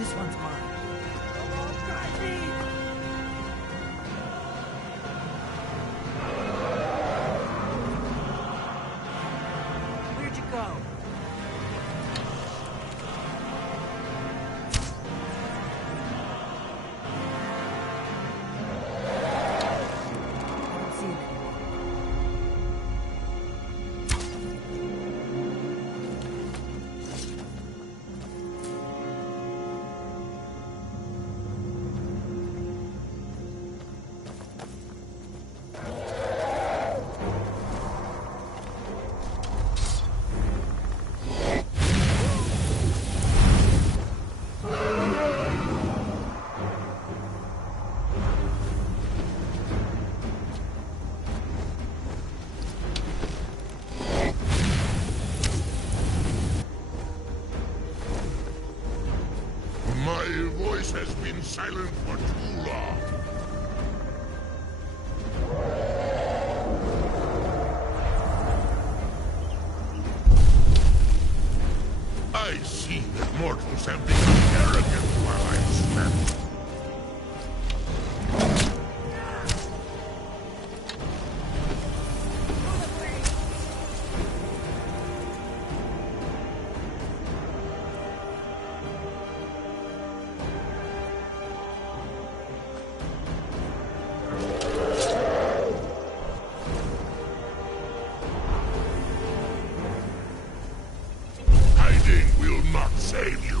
This one's mine. Where'd you go? I don't see him anymore. My voice has been silent for too long. I see that mortals have become arrogant while I slept. Will not save you.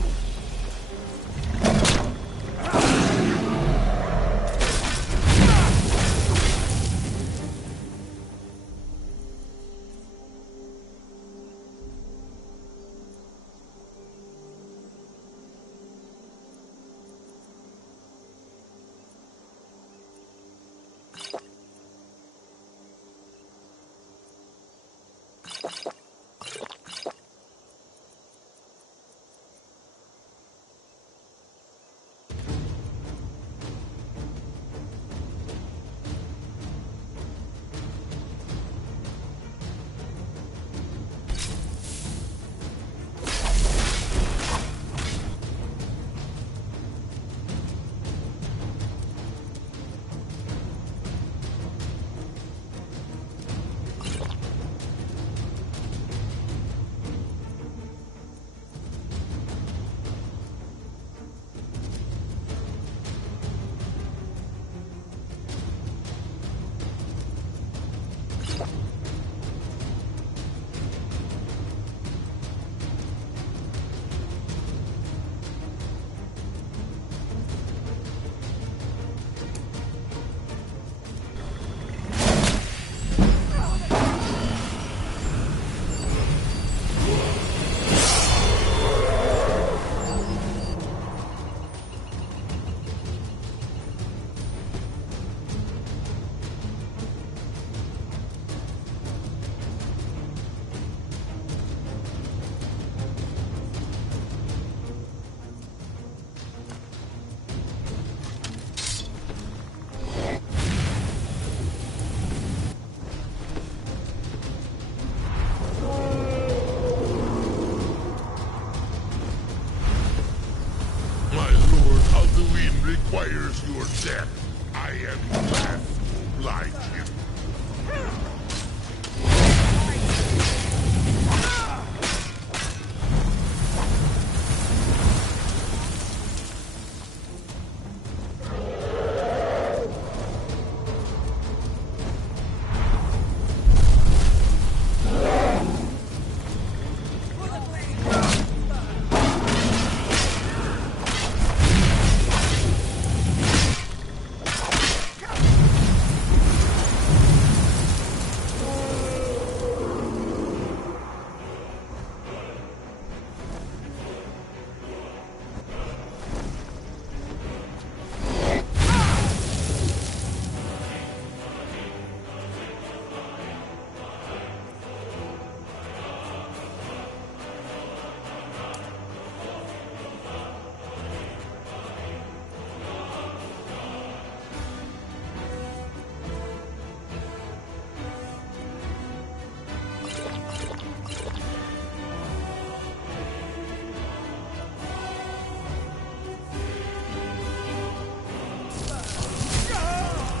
requires your death. I am glad to oblige him.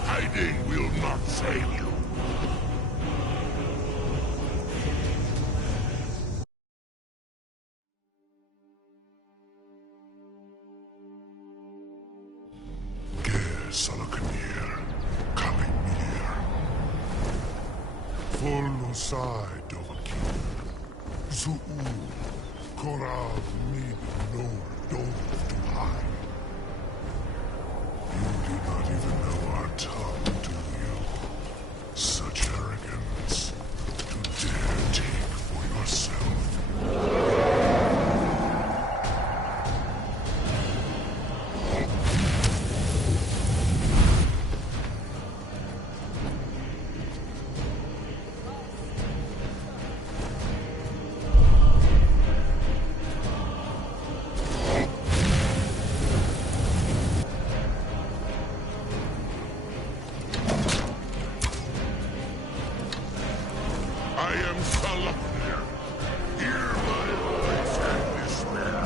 Hiding will not save you. Salakanir, coming near. Full side Dovaki. Zu'ul, Korav mid no dove to hide. You do not even know our tongue, do you? Such arrogance to dare take for yourself. I am Salaknir. Hear my voice and despair.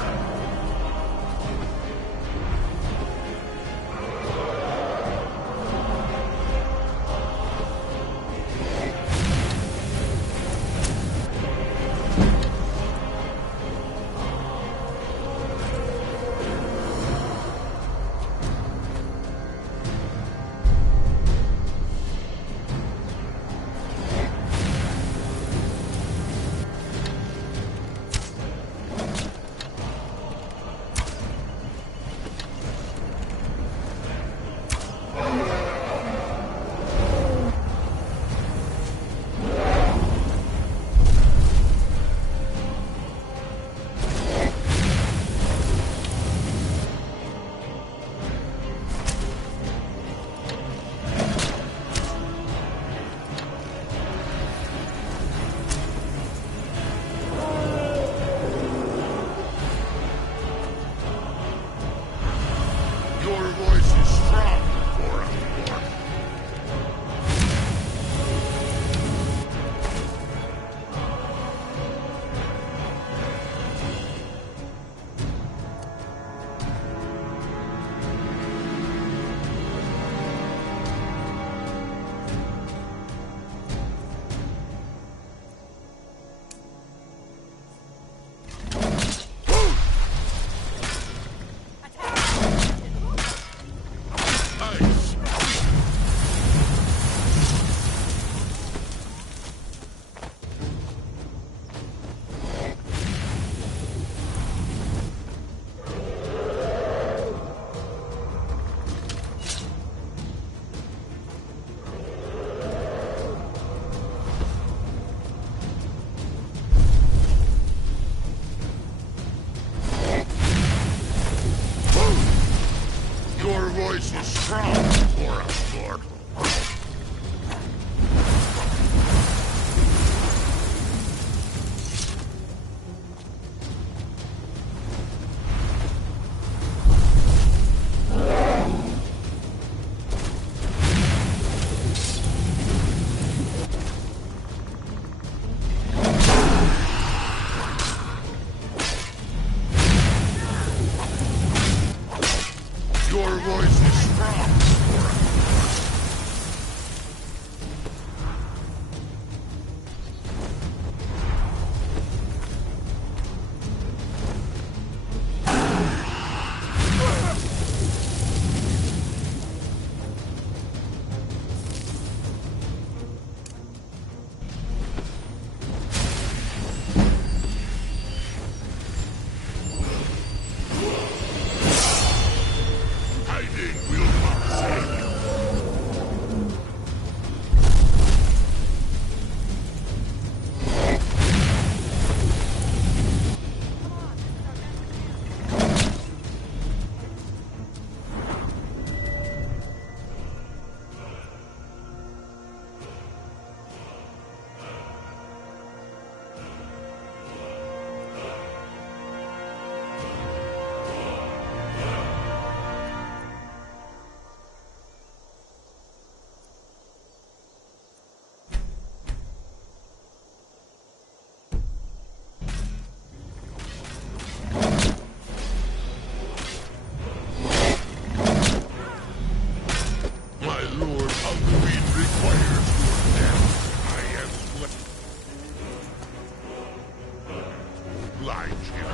oblige him.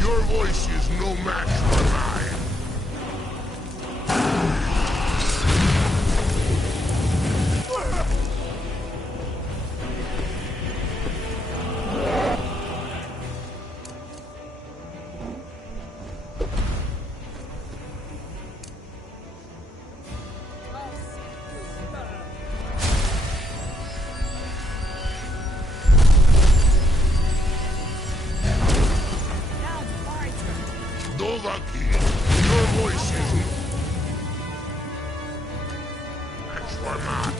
Your voice is no match for mine. Dovaki, your voice is match for mine.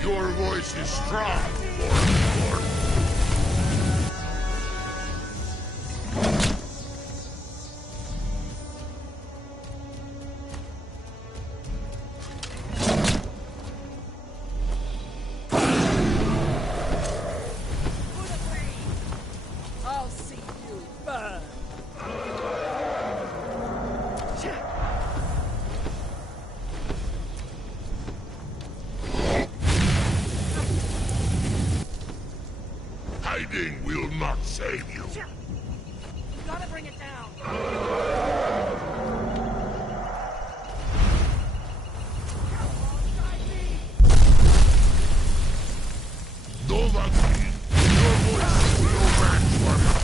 Your voice is strong, Lord. I'll see you burn. Hiding will not save you. You gotta bring it down. Dovaki, your voice is no match for mine.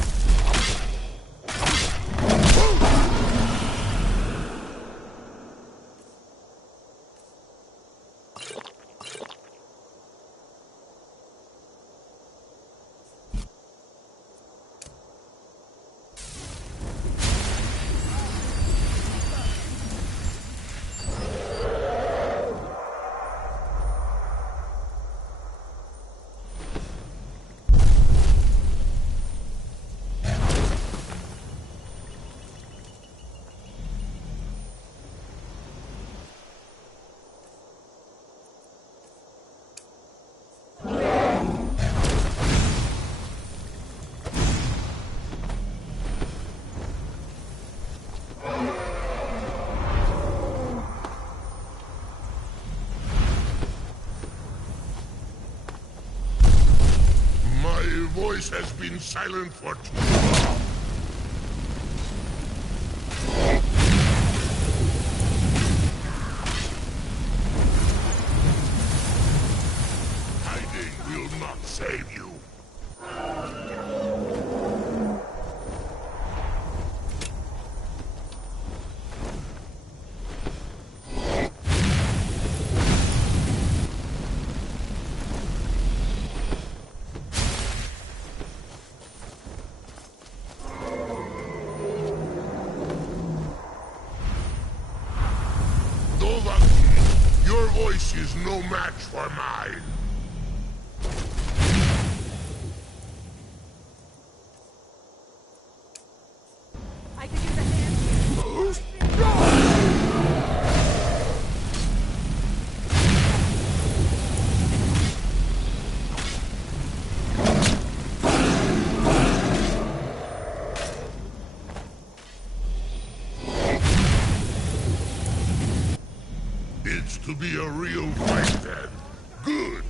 My voice has been silent for too long. Hiding will not save you. Dovaki, your voice is no match for mine. I could use a hand. It's to be a real fight then. Good.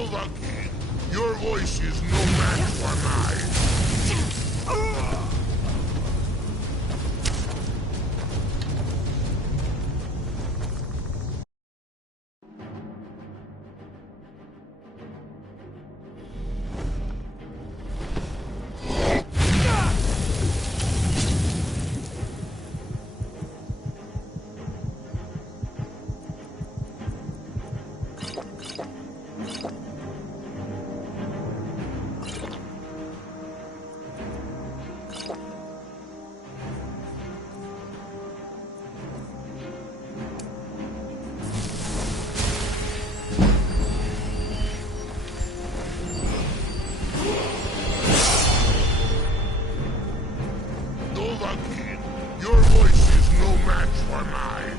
Novakin, your voice is no match for mine. Your voice is no match for mine.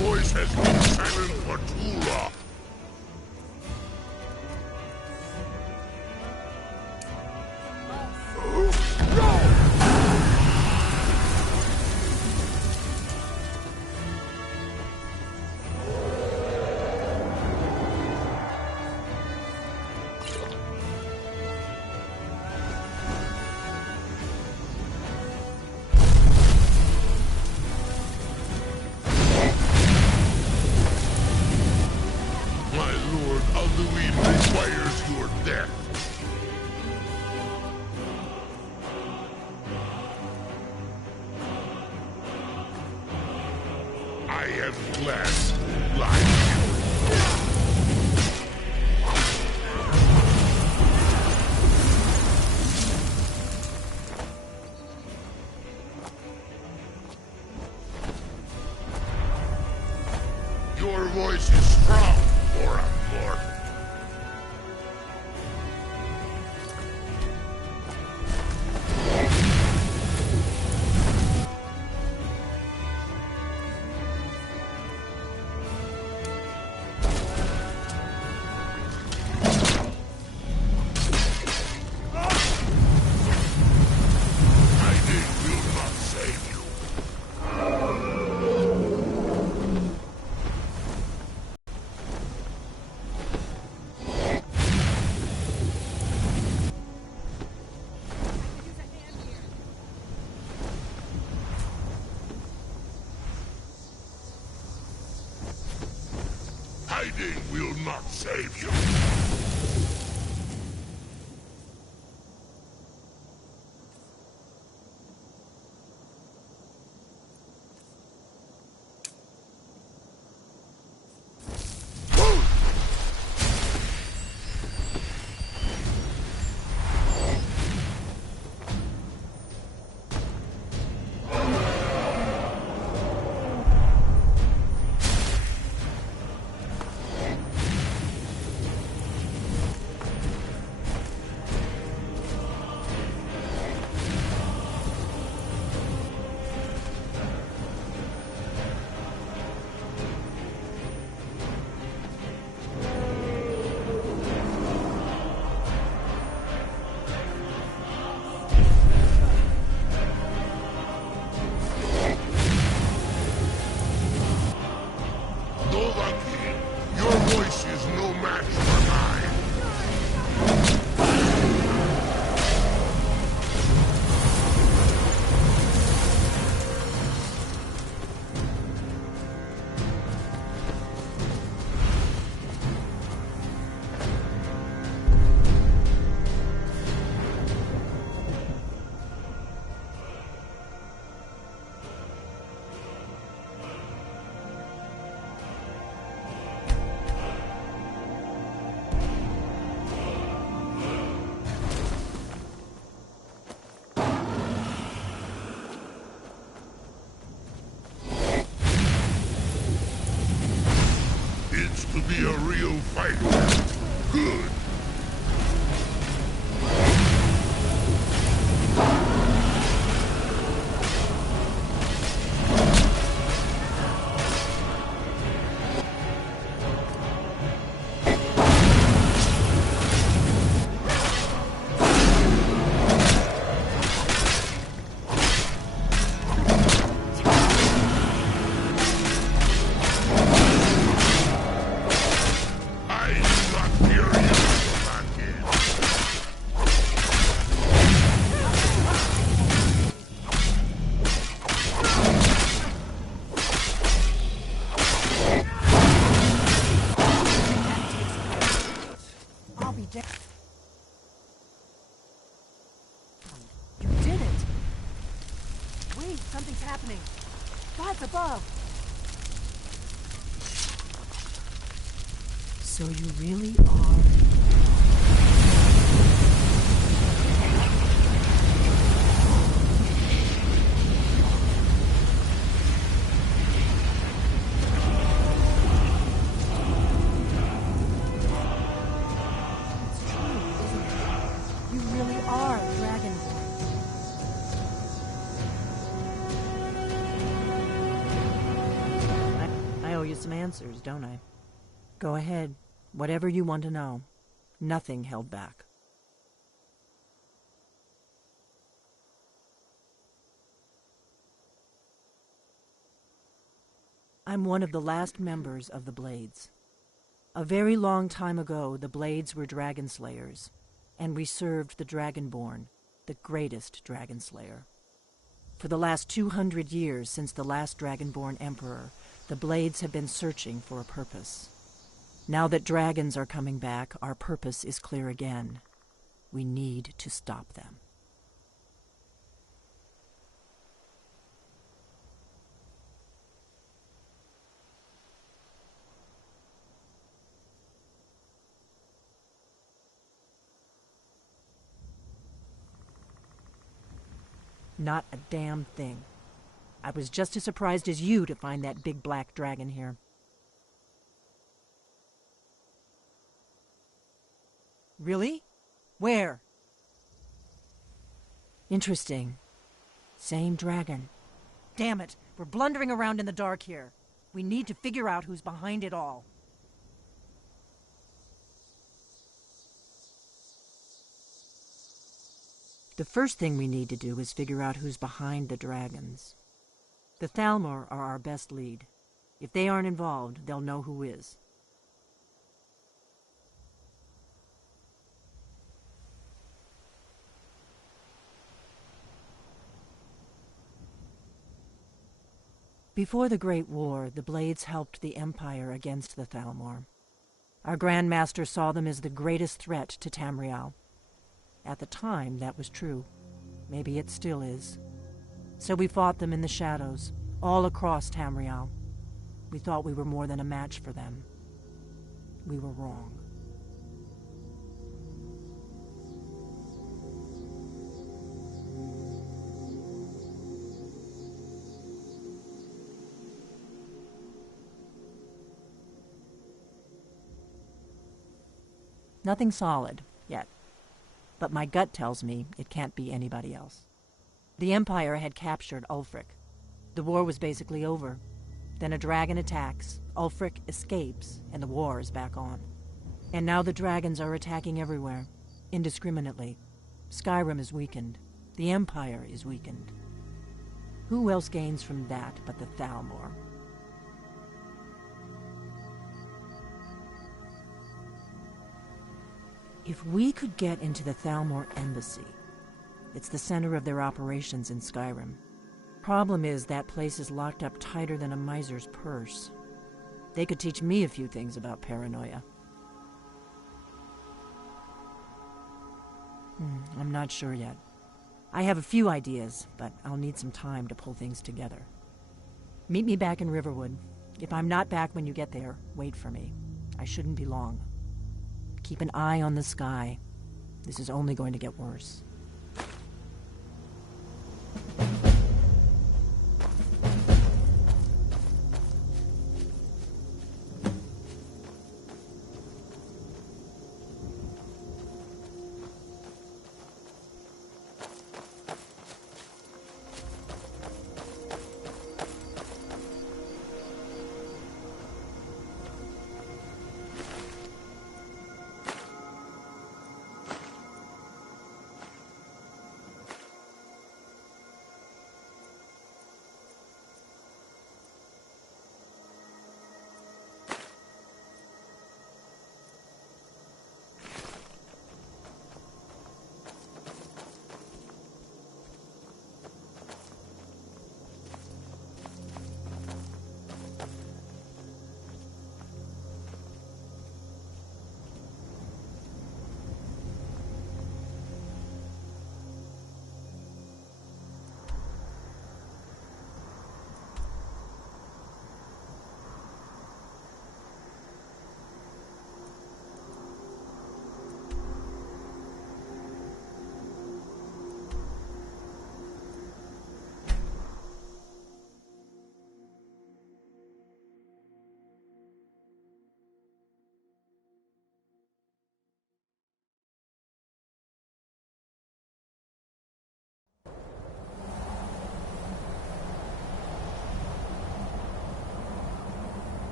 Voice has been silent for too long. Alduin requires your death. I am blessed like you. Your voice is strong for a mortal. Hiding will not save you. be a real fighter. Good. You did it! Wait, something's happening. God's above! So you really are... some answers, don't I? Go ahead. Whatever you want to know. Nothing held back. I'm one of the last members of the Blades. A very long time ago, the Blades were dragon slayers, and we served the Dragonborn, the greatest dragon slayer. For the last 200 years since the last Dragonborn Emperor, the Blades have been searching for a purpose. Now that dragons are coming back, our purpose is clear again. We need to stop them. Not a damn thing. I was just as surprised as you to find that big black dragon here. Really? Where? Interesting. Same dragon. Damn it, we're blundering around in the dark here. We need to figure out who's behind it all. The first thing we need to do is figure out who's behind the dragons. The Thalmor are our best lead. If they aren't involved, they'll know who is. Before the Great War, the Blades helped the Empire against the Thalmor. Our Grand Master saw them as the greatest threat to Tamriel. At the time, that was true. Maybe it still is. So we fought them in the shadows, all across Tamriel. We thought we were more than a match for them. We were wrong. Nothing solid, yet. But my gut tells me it can't be anybody else. The Empire had captured Ulfric. The war was basically over. Then a dragon attacks, Ulfric escapes, and the war is back on. And now the dragons are attacking everywhere, indiscriminately. Skyrim is weakened. The Empire is weakened. Who else gains from that but the Thalmor? If we could get into the Thalmor embassy, it's the center of their operations in Skyrim. Problem is, that place is locked up tighter than a miser's purse. They could teach me a few things about paranoia. I'm not sure yet. I have a few ideas, but I'll need some time to pull things together. Meet me back in Riverwood. If I'm not back when you get there, wait for me. I shouldn't be long. Keep an eye on the sky. This is only going to get worse.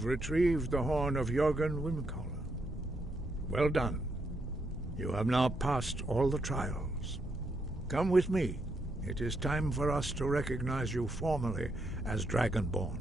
You've retrieved the horn of Jürgen Wimkoller. Well done. You have now passed all the trials. Come with me. It is time for us to recognize you formally as Dragonborn.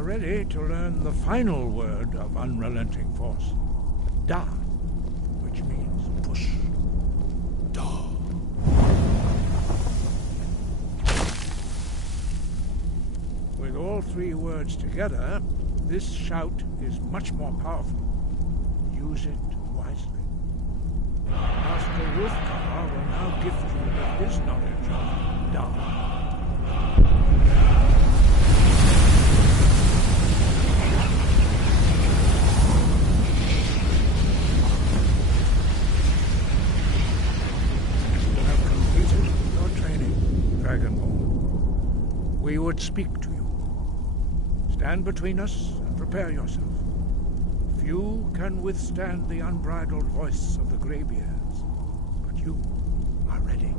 Ready to learn the final word of unrelenting force, Da, which means push. Da. With all three words together, this shout is much more powerful. Use it wisely. Master Wolfgar will now gift you with his knowledge of Da. We would speak to you. Stand between us and prepare yourself. Few can withstand the unbridled voice of the Greybeards, but you are ready.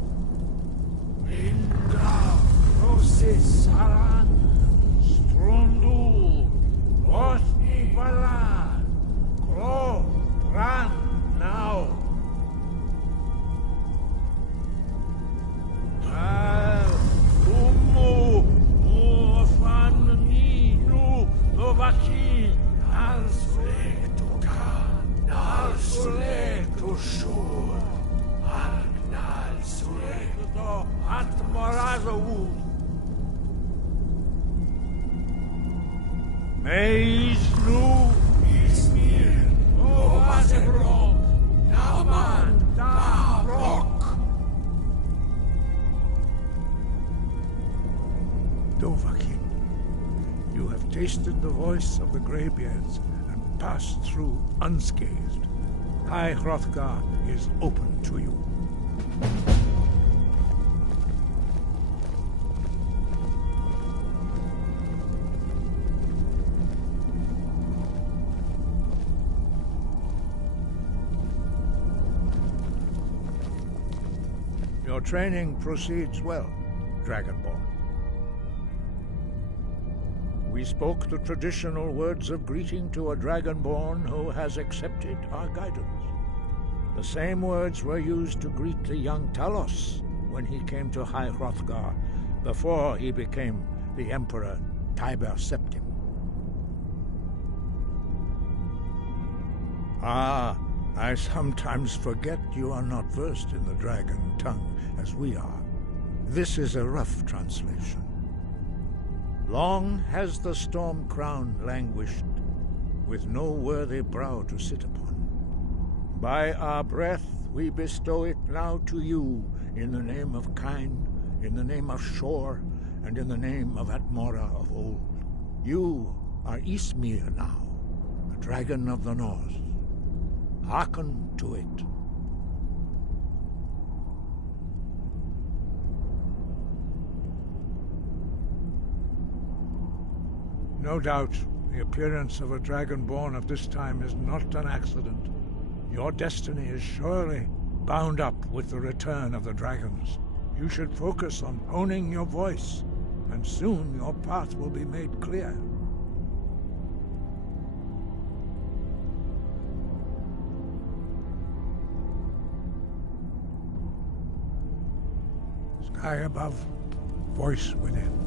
Indra, Rosis, Saran, Strondul, Osni Balan, Klo, Bran, now. Novaki, Alsvektoka, Nalsulekto Shur, Agnal Sulekto, Atmorazovu. Meisnu, Ismir, Ovasebro, Naman, Darok. Dovahkiin. You have tasted the voice of the Greybeards and passed through unscathed. High Hrothgar is open to you. Your training proceeds well, Dragonborn. We spoke the traditional words of greeting to a Dragonborn who has accepted our guidance. The same words were used to greet the young Talos when he came to High Hrothgar before he became the Emperor Tiber Septim. Ah, I sometimes forget you are not versed in the dragon tongue as we are. This is a rough translation. Long has the storm crown languished, with no worthy brow to sit upon. By our breath we bestow it now to you, in the name of Kine, in the name of Shor, and in the name of Atmora of old. You are Ismir now, the dragon of the north. Hearken to it. No doubt, the appearance of a Dragonborn of this time is not an accident. Your destiny is surely bound up with the return of the dragons. You should focus on honing your voice, and soon your path will be made clear. Sky above, voice within.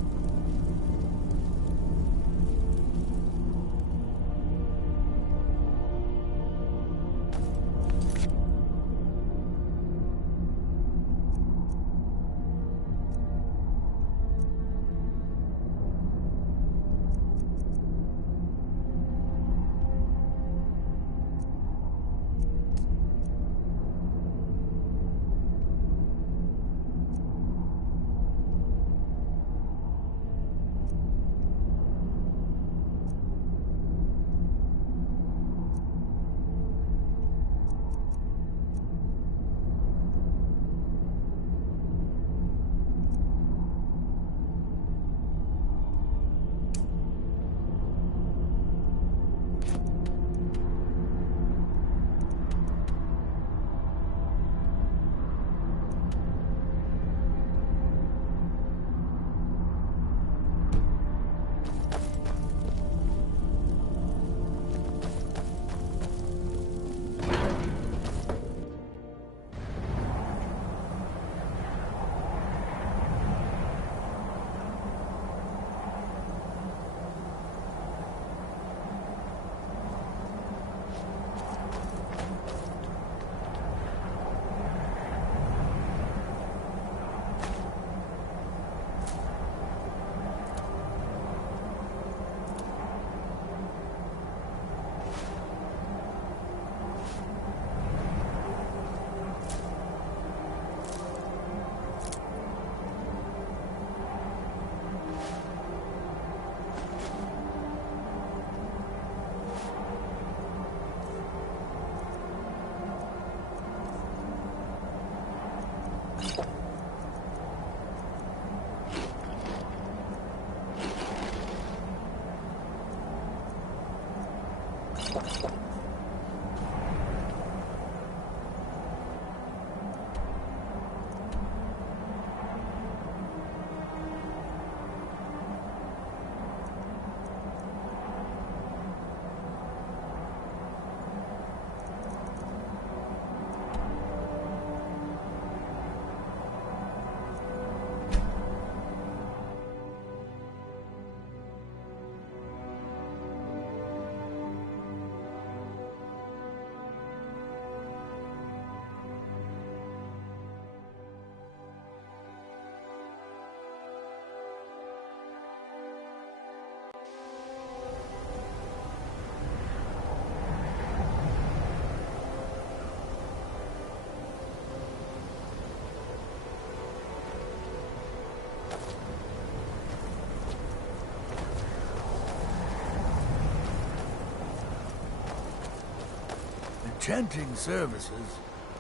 Chanting services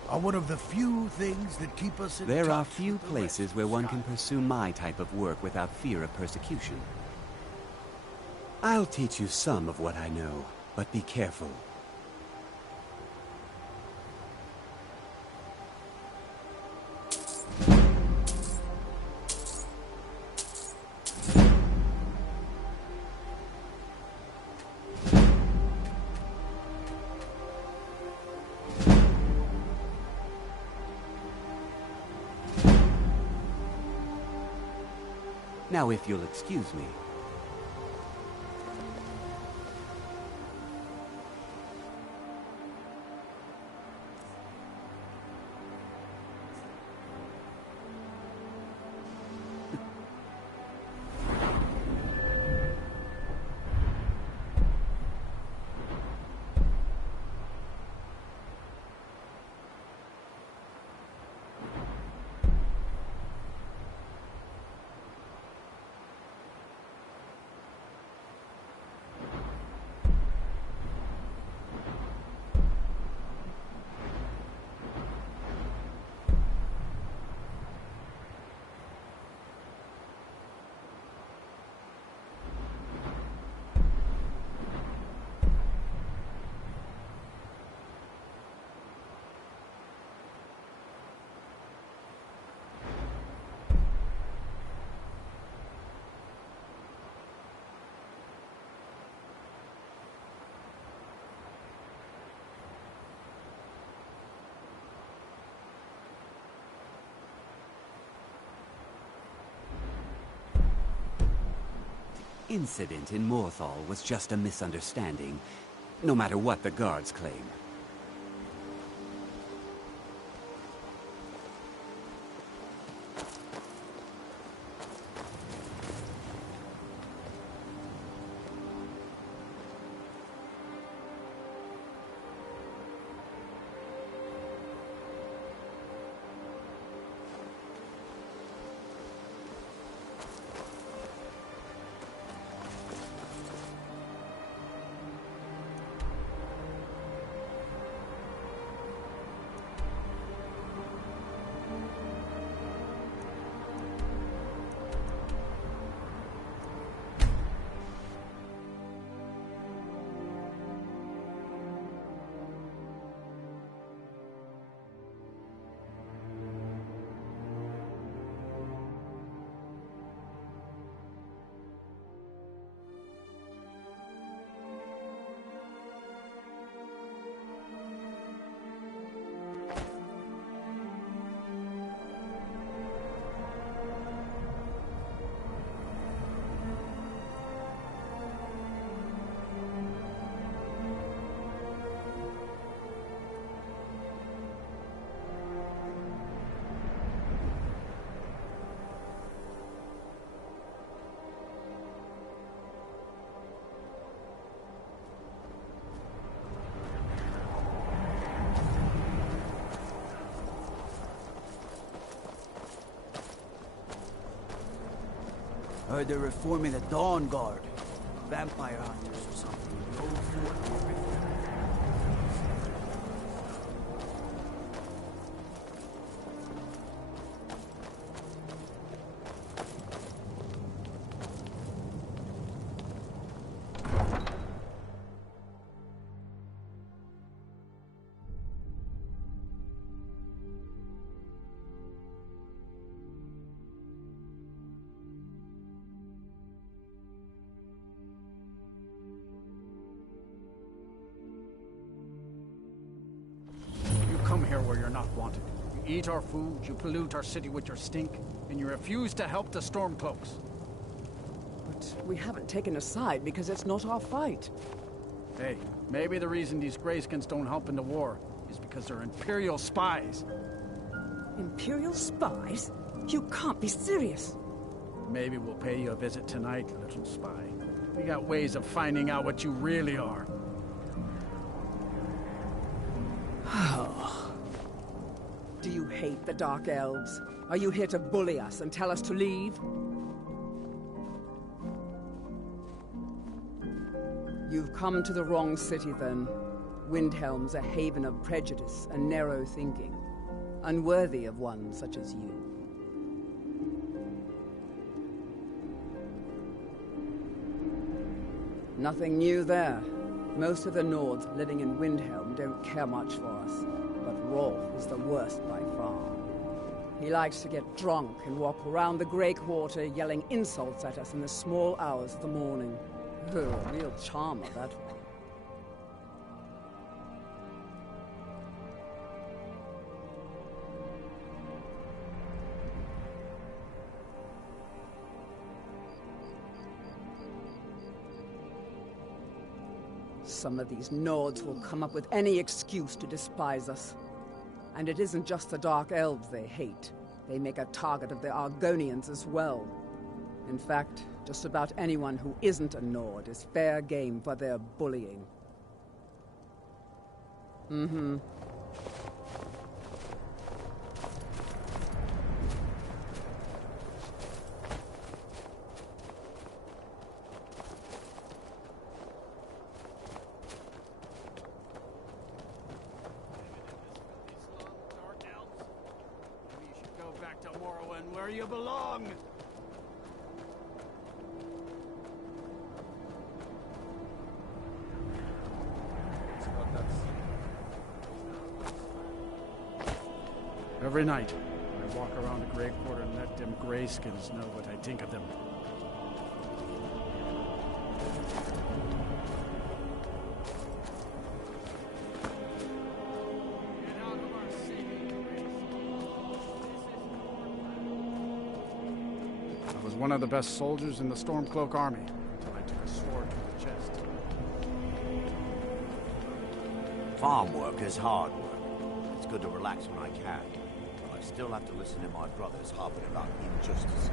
are one of the few things that keep us in touch. There are few places where one can pursue my type of work without fear of persecution. I'll teach you some of what I know, but be careful. Now, if you'll excuse me. Incident in Morthal was just a misunderstanding, no matter what the guards claim. Heard they're reforming the Dawn Guard. Vampire hunters or something. Go forth. not wanted. You eat our food, you pollute our city with your stink, and you refuse to help the Stormcloaks. But we haven't taken a side because it's not our fight. Hey, maybe the reason these Greyskins don't help in the war is because they're Imperial spies. Imperial spies? You can't be serious. Maybe we'll pay you a visit tonight, little spy. We got ways of finding out what you really are. Do you hate the Dark Elves? Are you here to bully us and tell us to leave? You've come to the wrong city, then. Windhelm's a haven of prejudice and narrow thinking, unworthy of one such as you. Nothing new there. Most of the Nords living in Windhelm don't care much for us, but Rolf is the worst by far. He likes to get drunk and walk around the Grey Quarter yelling insults at us in the small hours of the morning. Oh, a real charmer, that one. Some of these Nords will come up with any excuse to despise us. And it isn't just the Dark Elves they hate. They make a target of the Argonians as well. In fact, just about anyone who isn't a Nord is fair game for their bullying. Mm-hmm. Where you belong. Every night, I walk around the Grey Quarter and let them Greyskins know what I think of them. I was one of the best soldiers in the Stormcloak army until I took a sword to the chest. Farm work is hard work. It's good to relax when I can, but I still have to listen to my brothers harping about injustices.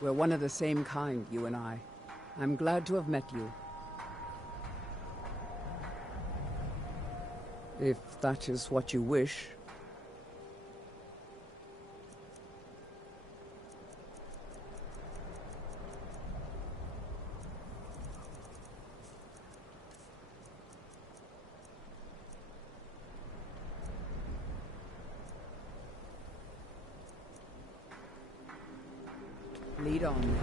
We're one of the same kind, you and I. I'm glad to have met you. If that is what you wish. Lead on, then.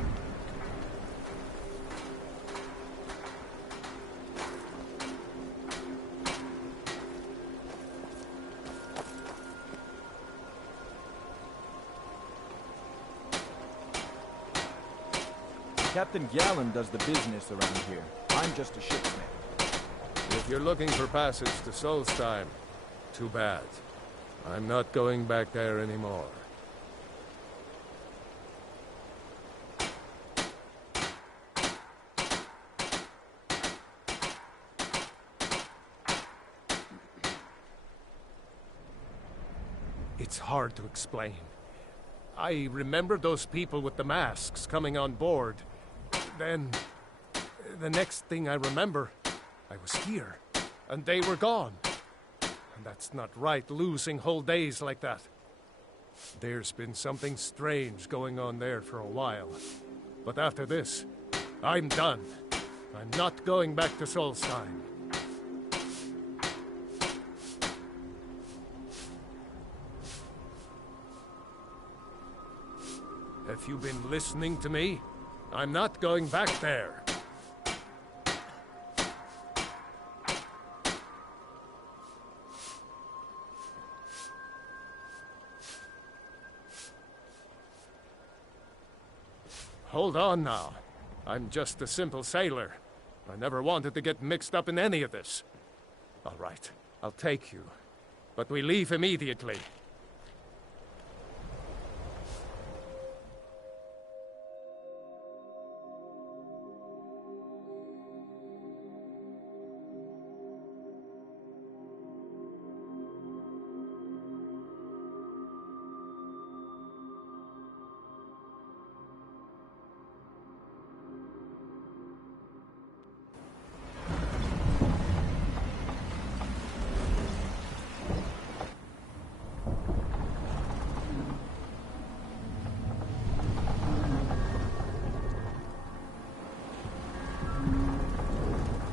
Captain Gallen does the business around here. I'm just a ship's man. If you're looking for passage to Solstheim, too bad. I'm not going back there anymore. It's hard to explain. I remember those people with the masks coming on board. Then, the next thing I remember, I was here, and they were gone. And that's not right, losing whole days like that. There's been something strange going on there for a while. But after this, I'm done. I'm not going back to Solstein. Have you been listening to me? I'm not going back there. Hold on now. I'm just a simple sailor. I never wanted to get mixed up in any of this. All right, I'll take you. But we leave immediately.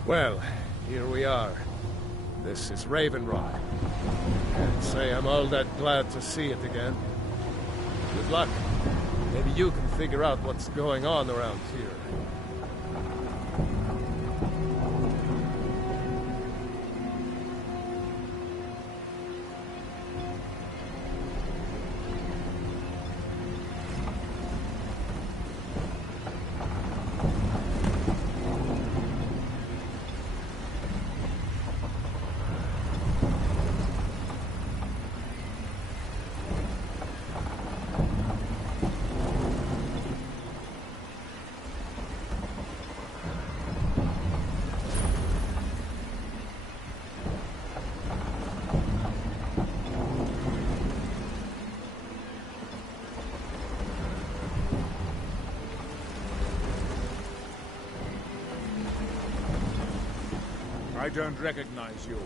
Well, here we are. This is Raven Rock. Can't say I'm all that glad to see it again. Good luck. Maybe you can figure out what's going on around here. I don't recognize you.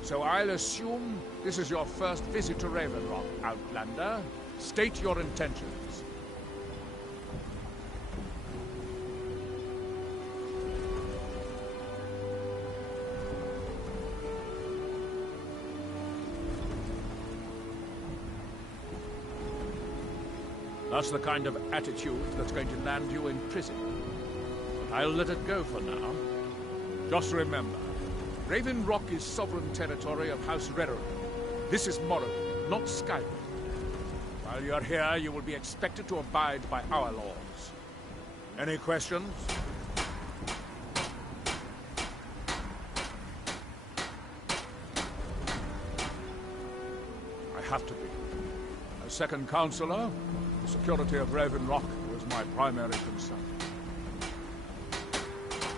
So I'll assume this is your first visit to Raven Rock, Outlander. State your intentions. That's the kind of attitude that's going to land you in prison. But I'll let it go for now. Just remember, Raven Rock is sovereign territory of House Redderin. This is Morrowind, not Skyrim. While you're here, you will be expected to abide by our laws. Any questions? I have to be. As second counselor, the security of Raven Rock was my primary concern.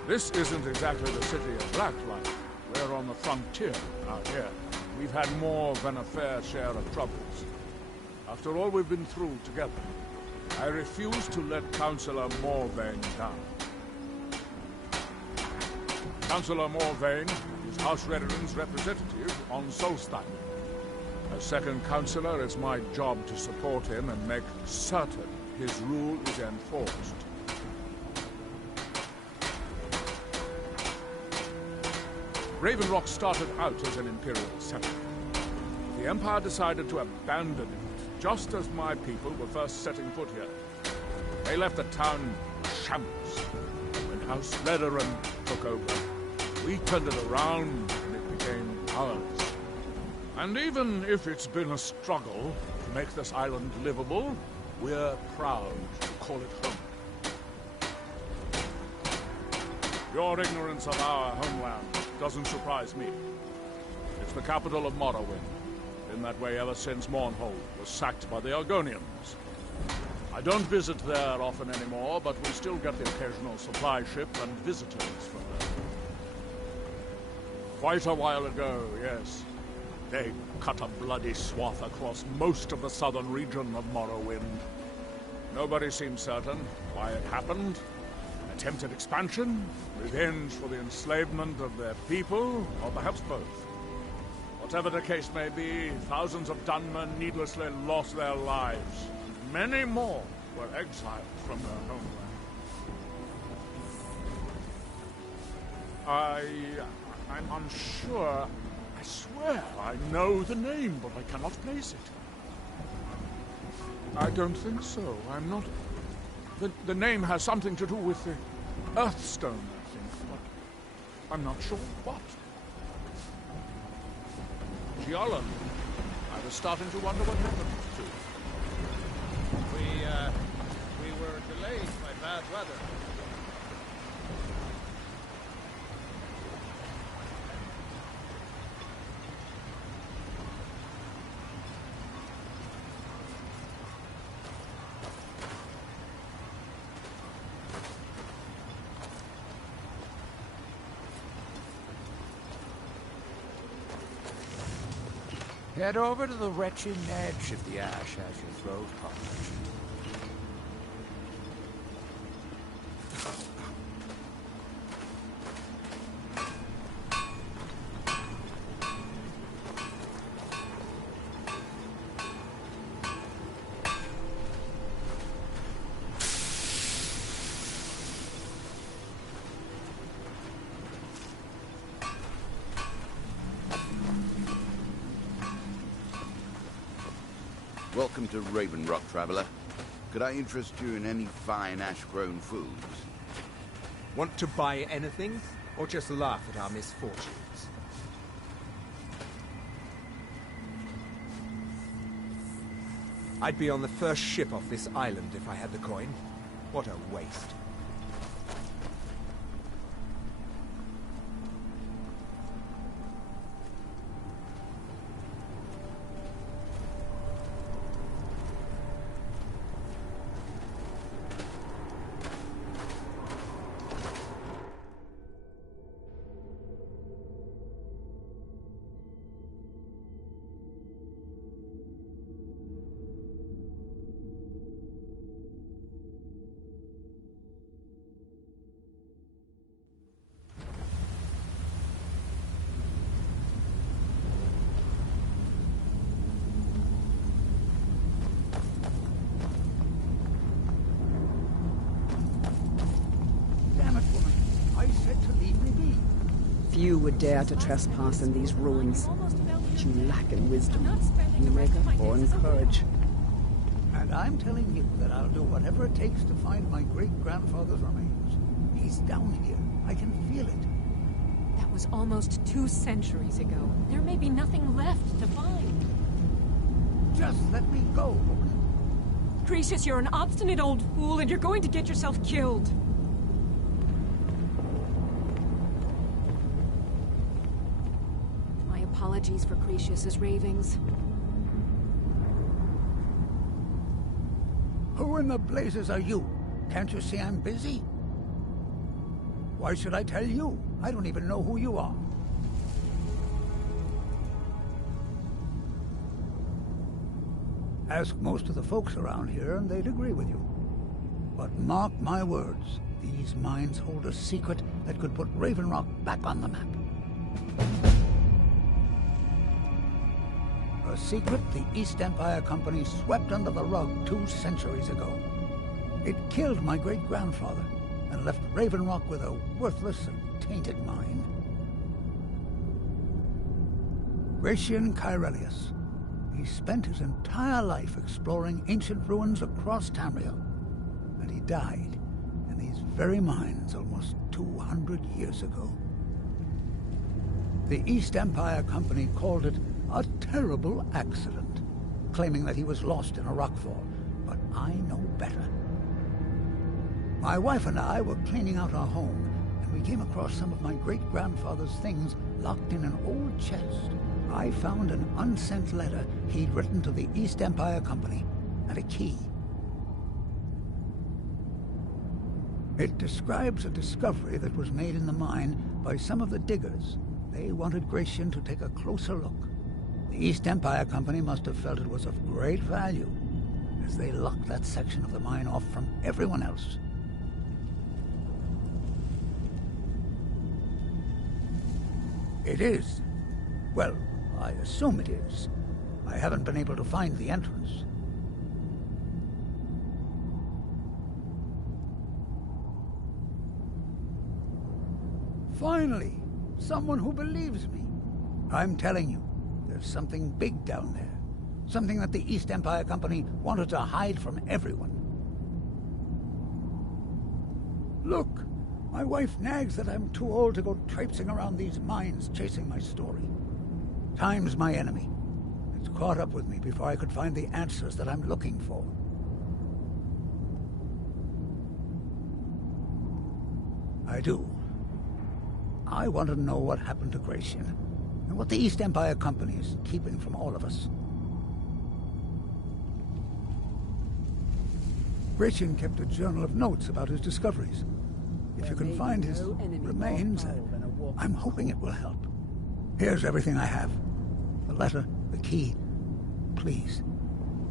This isn't exactly the city of Blacklight. We're on the frontier out here. We've had more than a fair share of troubles. After all we've been through together, I refuse to let Councillor Morvain down. Councillor Morvain is House Redderin's representative on Solstein. As second Councillor, it's my job to support him and make certain his rule is enforced. Raven Rock started out as an Imperial settlement. The Empire decided to abandon it, just as my people were first setting foot here. They left the town a shambles. When House Redderin took over, we turned it around and it became ours. And even if it's been a struggle to make this island livable, we're proud to call it home. Your ignorance of our homeland doesn't surprise me. It's the capital of Morrowind. Been that way ever since Mournhold was sacked by the Argonians. I don't visit there often anymore, but we still get the occasional supply ship and visitors from there. Quite a while ago, yes. They cut a bloody swath across most of the southern region of Morrowind. Nobody seems certain why it happened. Attempted expansion, revenge for the enslavement of their people, or perhaps both. Whatever the case may be, thousands of Dunmen needlessly lost their lives, and many more were exiled from their homeland. I'm unsure. I swear I know the name, but I cannot place it. I don't think so. I'm not... The name has something to do with the Earthstone, I think, but I'm not sure what. Giallo, I was starting to wonder what happened to you. We were delayed by bad weather. Head over to the wretched edge if the ash has your throat parched. Welcome to Raven Rock, traveler. Could I interest you in any fine ash-grown foods? Want to buy anything, or just laugh at our misfortunes? I'd be on the first ship off this island if I had the coin. What a waste. Few would dare to trespass in these ruins. But you lack in wisdom, Omega, or in courage. And I'm telling you that I'll do whatever it takes to find my great-grandfather's remains. He's down here. I can feel it. That was almost 2 centuries ago. There may be nothing left to find. Just let me go, woman. Cretius, you're an obstinate old fool, and you're going to get yourself killed. Apologies for Cretius's ravings. Who in the blazes are you? Can't you see I'm busy? Why should I tell you? I don't even know who you are. Ask most of the folks around here and they'd agree with you. But mark my words, these mines hold a secret that could put Raven Rock back on the map. A secret the East Empire Company swept under the rug 2 centuries ago. It killed my great-grandfather and left Raven Rock with a worthless and tainted mine. Gratian Kyrelius. He spent his entire life exploring ancient ruins across Tamriel, and he died in these very mines almost 200 years ago. The East Empire Company called it a terrible accident, claiming that he was lost in a rockfall, but I know better. My wife and I were cleaning out our home, and we came across some of my great-grandfather's things locked in an old chest. I found an unsent letter he'd written to the East Empire Company, and a key. It describes a discovery that was made in the mine by some of the diggers. They wanted Gratian to take a closer look. The East Empire Company must have felt it was of great value, as they locked that section of the mine off from everyone else. It is. Well, I assume it is. I haven't been able to find the entrance. Finally, someone who believes me. I'm telling you, there's something big down there. Something that the East Empire Company wanted to hide from everyone. Look, my wife nags that I'm too old to go traipsing around these mines chasing my story. Time's my enemy. It's caught up with me before I could find the answers that I'm looking for. I do. I want to know what happened to Gratian, and what the East Empire Company is keeping from all of us. Gratian kept a journal of notes about his discoveries. If you can find his remains, I'm hoping it will help. Here's everything I have. The letter, the key. Please,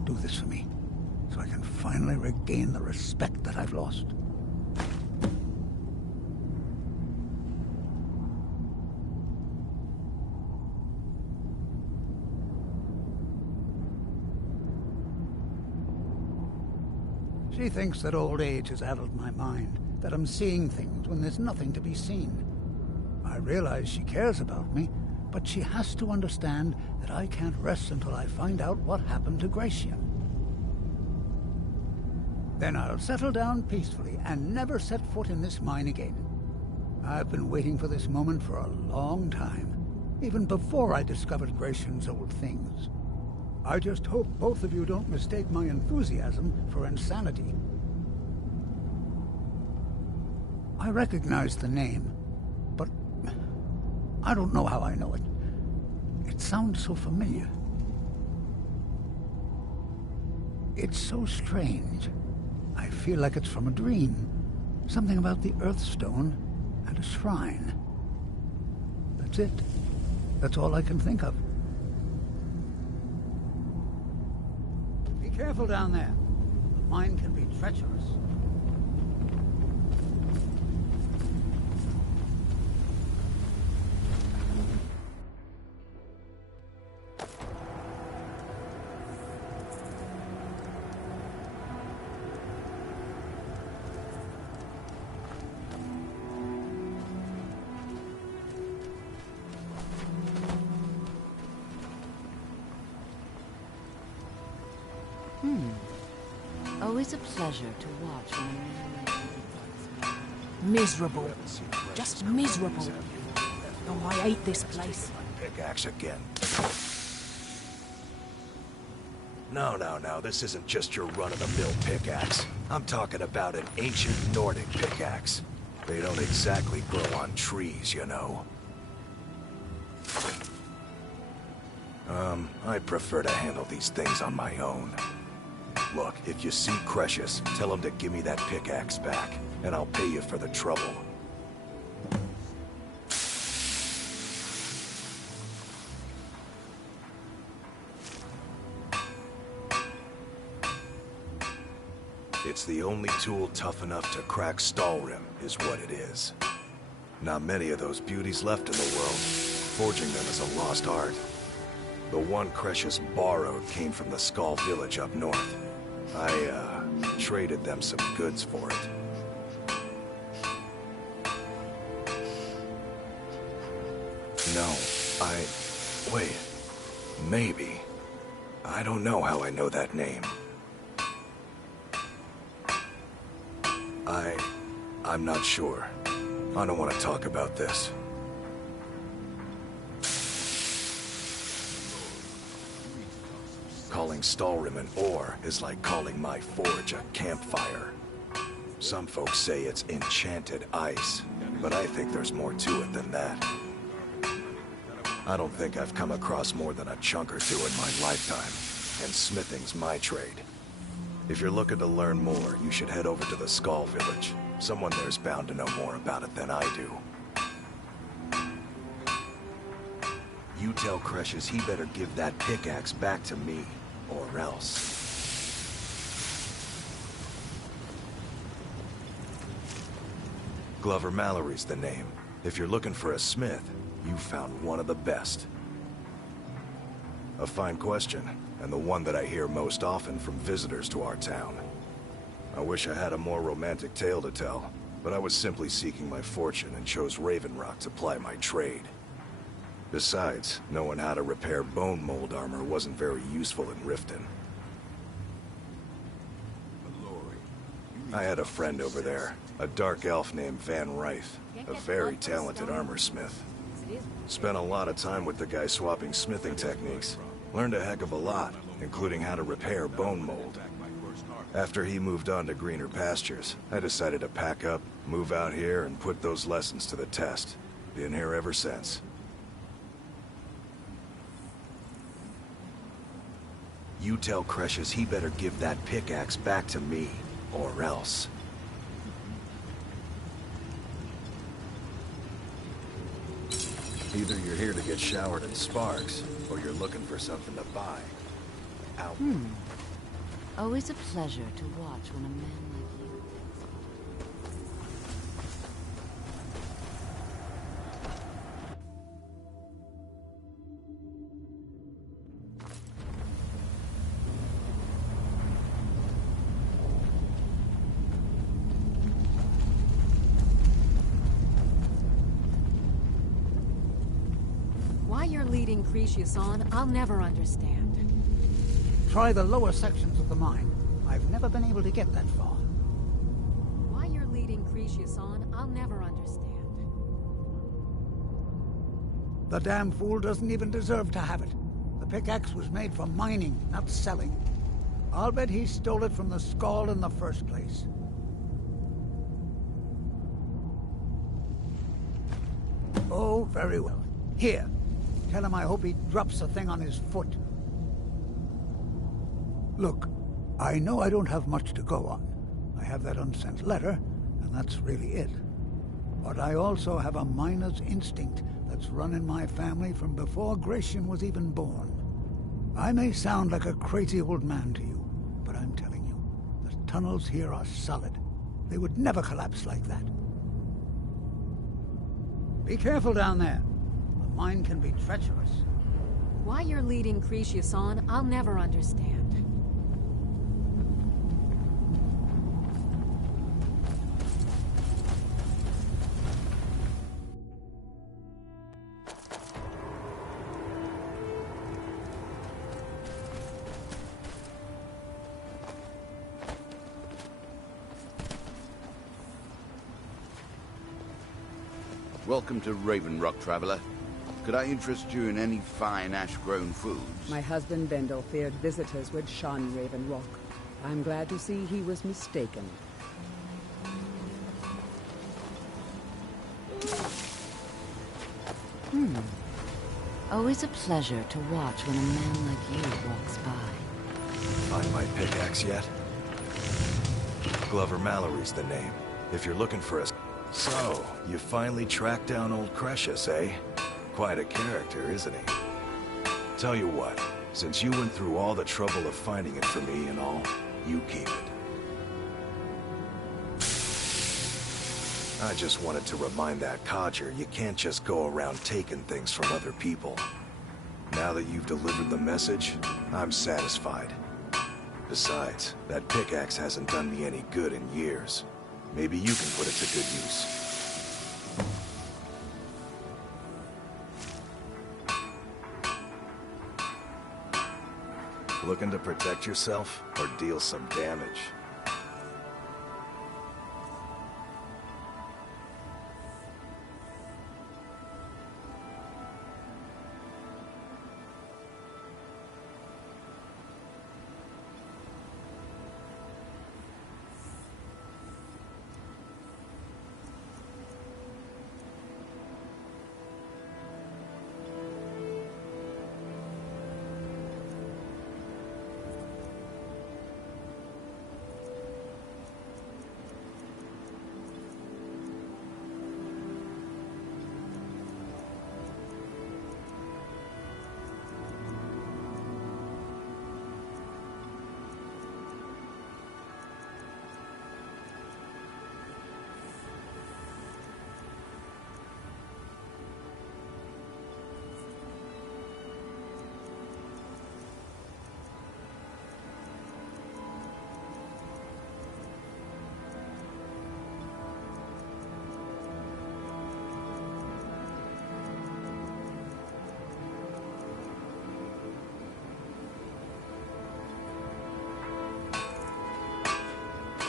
do this for me, so I can finally regain the respect that I've lost. She thinks that old age has addled my mind, that I'm seeing things when there's nothing to be seen. I realize she cares about me, but she has to understand that I can't rest until I find out what happened to Gratian. Then I'll settle down peacefully and never set foot in this mine again. I've been waiting for this moment for a long time, even before I discovered Gratian's old things. I just hope both of you don't mistake my enthusiasm for insanity. I recognize the name, but I don't know how I know it. It sounds so familiar. It's so strange. I feel like it's from a dream. Something about the Earthstone and a shrine. That's it. That's all I can think of. Be careful down there. The mine can be treacherous. Always a pleasure to watch when a man miserable. Just miserable. Oh, I hate this place. Pickaxe again. No, this isn't just your run-of-the-mill pickaxe. I'm talking about an ancient Nordic pickaxe. They don't exactly grow on trees, you know. I prefer to handle these things on my own. Look, if you see Cretius, tell him to give me that pickaxe back, and I'll pay you for the trouble. It's the only tool tough enough to crack Stalrim, is what it is. Not many of those beauties left in the world. Forging them is a lost art. The one Cretius borrowed came from the Skull village up north. I, traded them some goods for it. No, wait. Maybe. I don't know how I know that name. I'm not sure. I don't want to talk about this. Calling Stalrim an ore is like calling my forge a campfire. Some folks say it's enchanted ice, but I think there's more to it than that. I don't think I've come across more than a chunk or two in my lifetime, and smithing's my trade. If you're looking to learn more, you should head over to the Skull village. Someone there's bound to know more about it than I do. You tell Cresius he better give that pickaxe back to me, or else. Glover Mallory's the name. If you're looking for a smith, you found one of the best. A fine question, and the one that I hear most often from visitors to our town. I wish I had a more romantic tale to tell, but I was simply seeking my fortune and chose Raven Rock to ply my trade. Besides, knowing how to repair bone mold armor wasn't very useful in Riften. I had a friend over there, a dark elf named Van Ryth, a very talented armor smith. Spent a lot of time with the guy swapping smithing techniques. Learned a heck of a lot, including how to repair bone mold. After he moved on to greener pastures, I decided to pack up, move out here, and put those lessons to the test. Been here ever since. You tell Cresius he better give that pickaxe back to me, or else. Either you're here to get showered in sparks, or you're looking for something to buy. Out. Always a pleasure to watch when a man like you... Why you're leading Cresius on, I'll never understand. Try the lower sections of the mine. I've never been able to get that far. Why you're leading Cresius on, I'll never understand. The damn fool doesn't even deserve to have it. The pickaxe was made for mining, not selling. I'll bet he stole it from the Skald in the first place. Oh, very well. Here. Tell him I hope he drops the thing on his foot. Look, I know I don't have much to go on. I have that unsent letter, and that's really it. But I also have a miner's instinct that's run in my family from before Gratian was even born. I may sound like a crazy old man to you, but I'm telling you, the tunnels here are solid. They would never collapse like that. Be careful down there. The mine can be treacherous. Why you're leading Cresius on, I'll never understand. Welcome to Raven Rock, traveler. Could I interest you in any fine ash-grown foods? My husband Bendel feared visitors would shun Raven Rock. I'm glad to see he was mistaken. Always a pleasure to watch when a man like you walks by. Find my pickaxe yet? Glover Mallory's the name. If you're looking for a... So, you finally tracked down old Cresius, eh? Quite a character, isn't he? Tell you what, since you went through all the trouble of finding it for me and all, you keep it. I just wanted to remind that codger you can't just go around taking things from other people. Now that you've delivered the message, I'm satisfied. Besides, that pickaxe hasn't done me any good in years. Maybe you can put it to good use. Looking to protect yourself or deal some damage?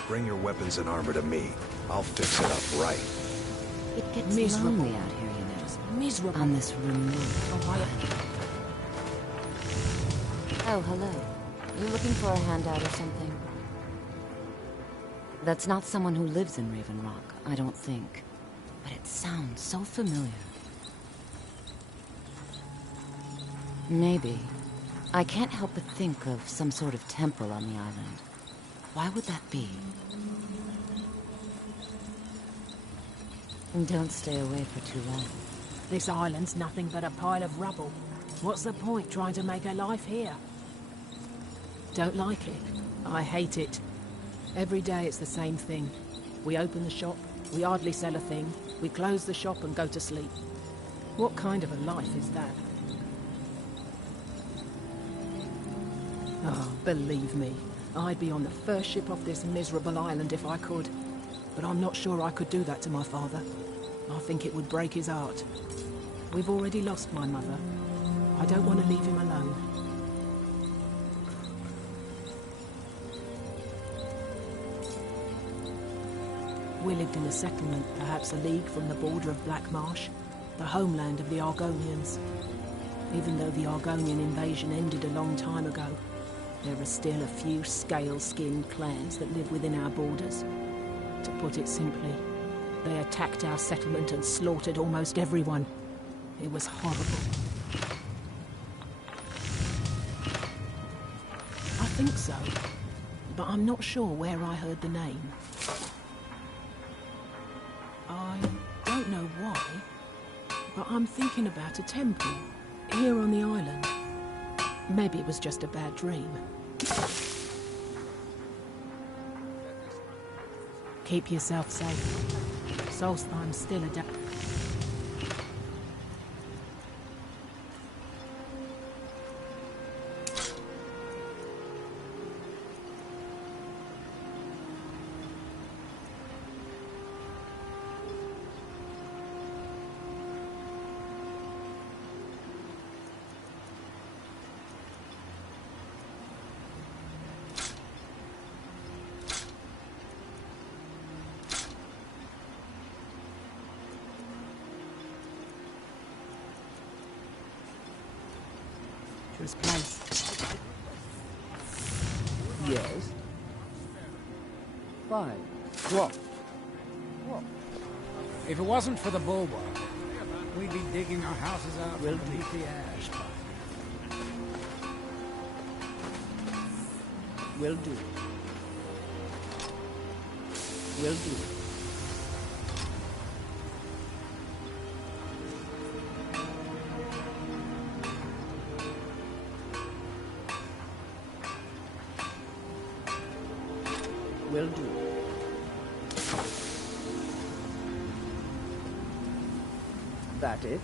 Bring your weapons and armor to me. I'll fix it up right. It gets Miserable. lonely out here, you know. It's miserable. On this remote planet. Oh, hello. You looking for a handout or something? That's not someone who lives in Raven Rock, I don't think. But it sounds so familiar. Maybe. I can't help but think of some sort of temple on the island. Why would that be? And don't stay away for too long. This island's nothing but a pile of rubble. What's the point trying to make a life here? Don't like it. I hate it. Every day it's the same thing. We open the shop, we hardly sell a thing, we close the shop and go to sleep. What kind of a life is that? Oh, believe me, I'd be on the first ship off this miserable island if I could. But I'm not sure I could do that to my father. I think it would break his heart. We've already lost my mother. I don't want to leave him alone. We lived in a settlement, perhaps a league from the border of Black Marsh, the homeland of the Argonians. Even though the Argonian invasion ended a long time ago, there are still a few scale-skinned clans that live within our borders. To put it simply, they attacked our settlement and slaughtered almost everyone. It was horrible. I think so, but I'm not sure where I heard the name. I don't know why, but I'm thinking about a temple here on the island. Maybe it was just a bad dream. Keep yourself safe. Solstheim's still a place. Yes? Fine. What? What? If it wasn't for the bulwark, we'd be digging our houses out Will beneath the ash pile. Will do. Will do. Will do. That it?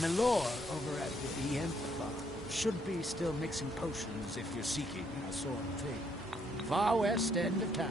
Milord over at the EM farm should be still mixing potions if you're seeking a sort of thing. Far west end of town.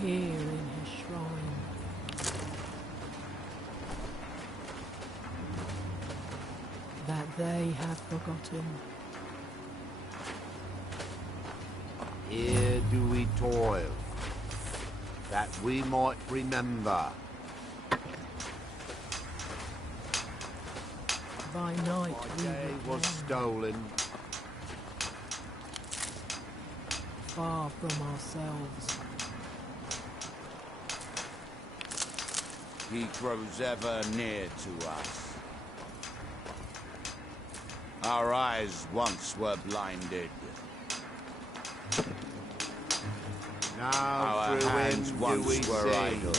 Here in his shrine, that they have forgotten. Here do we toil, that we might remember. By night My day was stolen, far from ourselves. He grows ever near to us. Our eyes once were blinded. Now our through hands him once do we were see. idle.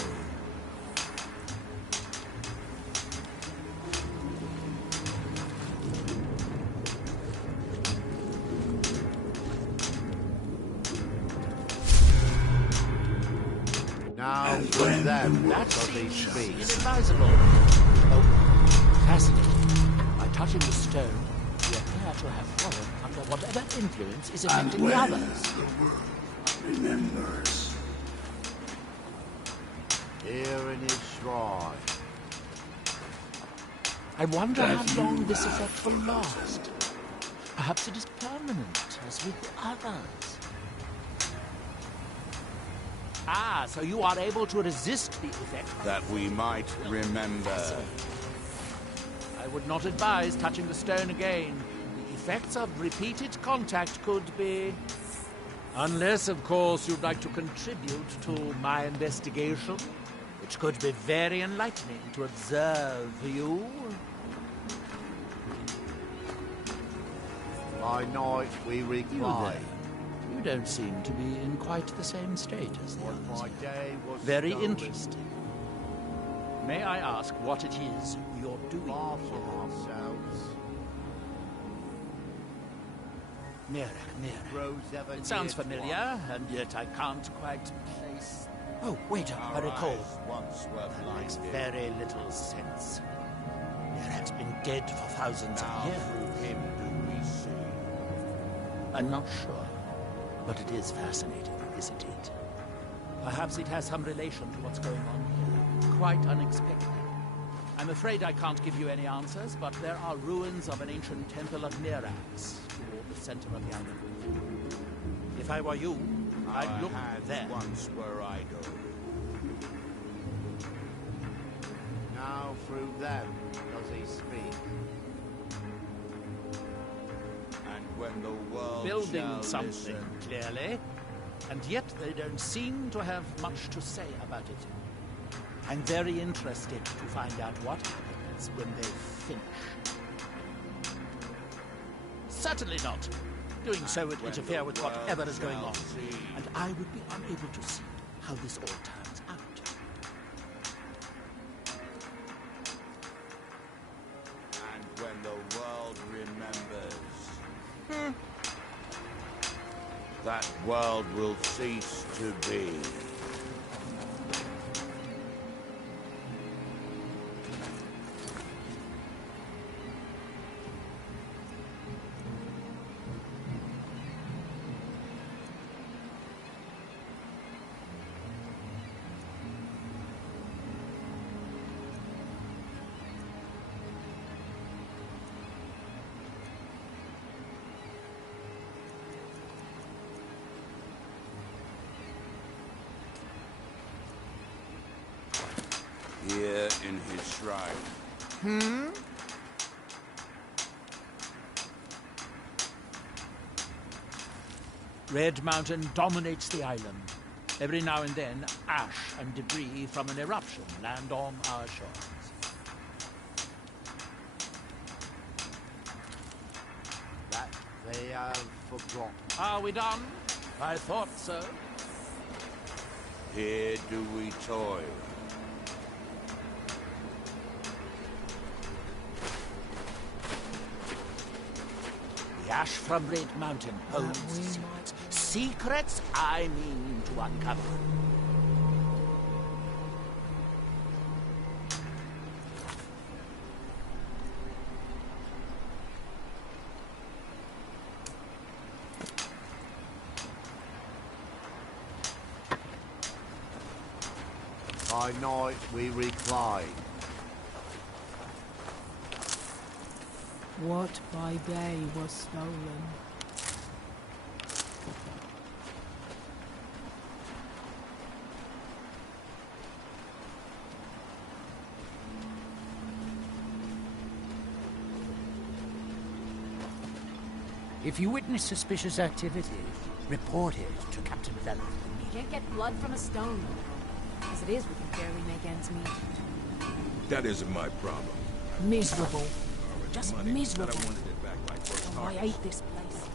Now through them That does he seems speak. inadvisable. Oh, fascinating. By touching the stone, you appear to have fallen under whatever influence is affecting the others. The world remembers. Here in his shrine. I wonder how long this effect will last. Perhaps it is permanent, as with the others. Ah, so you are able to resist the effect. That we might remember. I would not advise touching the stone again. The effects of repeated contact could be... Unless, of course, you'd like to contribute to my investigation, which could be very enlightening to observe you. By night we recline. You don't seem to be in quite the same state as the others. My day was Very stolen. interesting. May I ask what it is you're doing Far from here? ourselves. Mirek. Grows ever It sounds near to familiar, us. and yet I can't quite place... Oh, wait, I Our recall. eyes once were That makes blinded. very little sense. Mirek's been dead for thousands Now of years. through him do we see. I'm not sure, but it is fascinating, isn't it? Perhaps it has some relation to what's going on here. Quite unexpected. I'm afraid I can't give you any answers, but there are ruins of an ancient temple of Mirax toward the center of the island. If I were you, I'd Our look hands there. once were idle. Now through them does he speak. And when the world Building shall something, listen, clearly, and yet they don't seem to have much to say about it. I'm very interested to find out what happens when they finish. Certainly not. Doing so would interfere with whatever is going on, and I would be unable to see how this all turns out. and when the world remembers, that world will cease to be. Here in his shrine. Red Mountain dominates the island. Every now and then, ash and debris from an eruption land on our shores. That they have forgotten. Are we done? I thought so. Here do we toil. The ash from Red Mountain holds secrets. Secrets I mean to uncover. By night we recline. What by day was stolen? If you witness suspicious activity, report it to Captain Vela. You can't get blood from a stone. As it is, we can barely make ends meet. That isn't my problem. Miserable. Just Money, miserable. but I wanted it back like first Oh, I harvest. hate this place.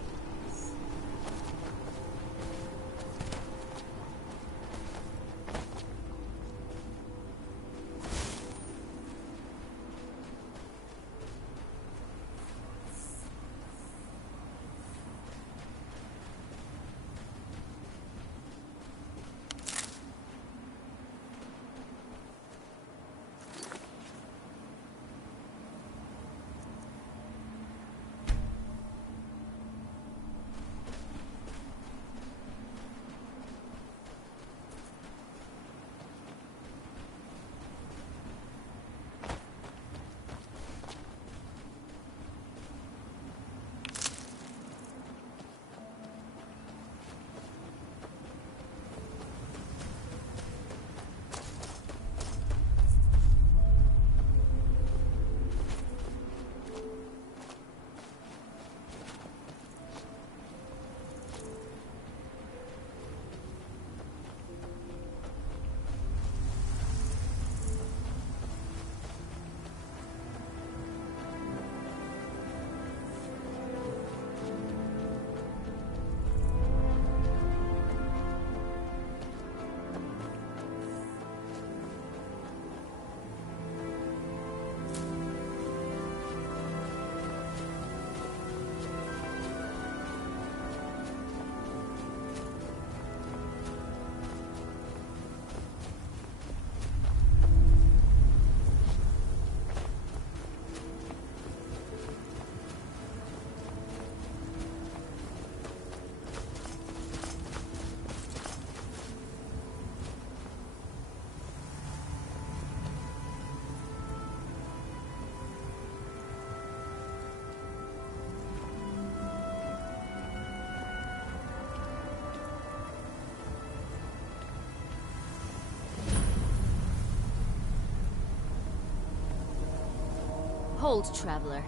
Hold, traveler.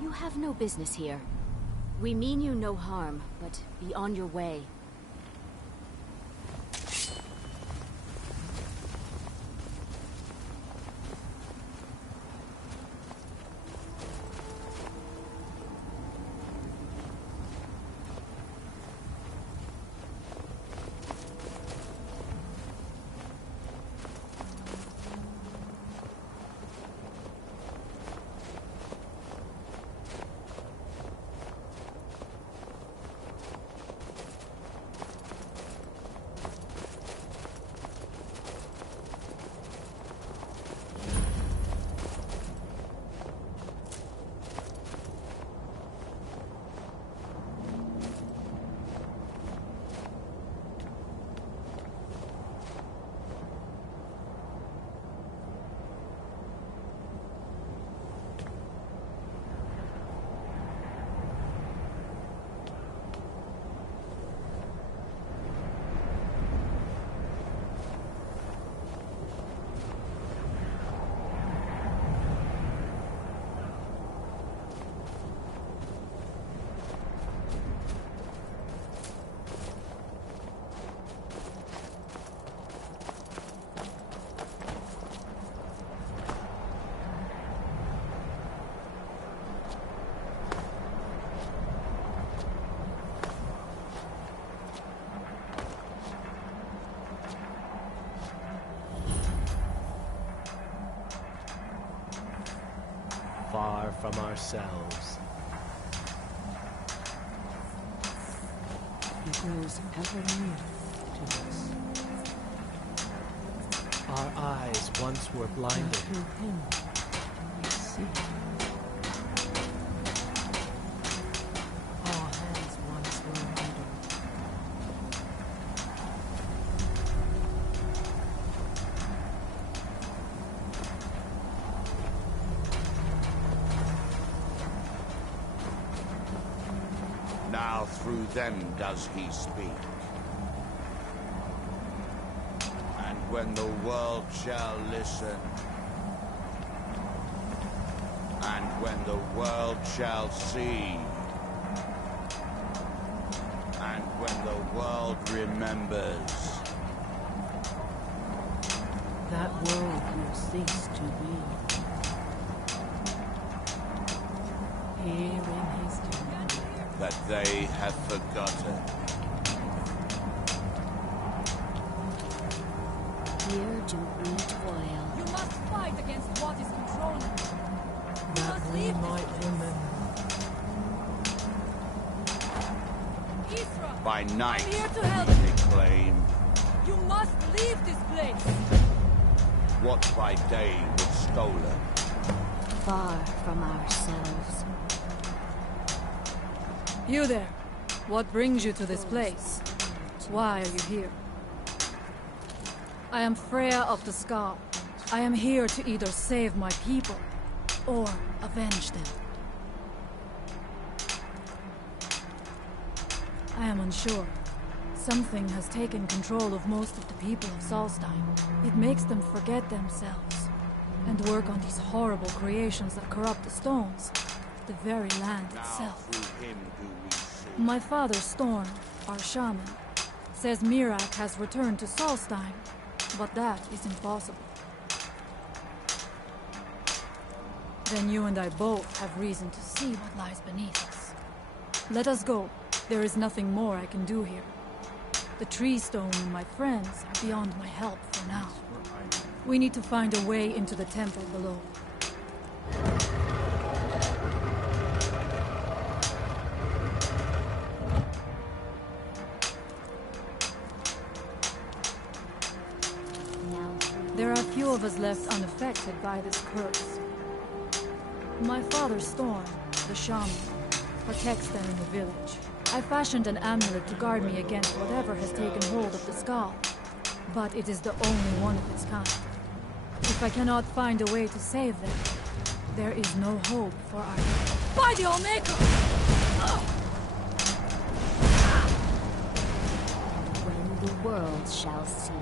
You have no business here. We mean you no harm, but be on your way. Far from ourselves. He grows ever nearer to us. Our eyes once were blinded. And through him we see. Our hands once were idle. Now through them does he speak. And when the world shall listen, and when the world shall see, world remembers. That world will cease to be. Here in history. That they have forgotten. Here do we toil. You must fight against what is controlling you. That we might remember. Isra! By night, I'm here to help we you. claim. You must leave this place. What by day was stolen. Far from ourselves. You there. What brings you to this place? Why are you here? I am Freya of the Scar. I am here to either save my people or avenge them. I am unsure. Something has taken control of most of the people of Solstein. It makes them forget themselves and work on these horrible creations that corrupt the stones, the very land itself. My father, Storm, our shaman, says Mirak has returned to Solstein, but that is impossible. Then you and I both have reason to see what lies beneath us. Let us go. There is nothing more I can do here. The tree stone and my friends are beyond my help for now. We need to find a way into the temple below. There are few of us left unaffected by this curse. My father, Storm, the shaman, protects them in the village. I fashioned an amulet to guard me against whatever has taken hold of the skull, but it is the only one of its kind. If I cannot find a way to save them, there is no hope for our... By the Omega! When the world shall see.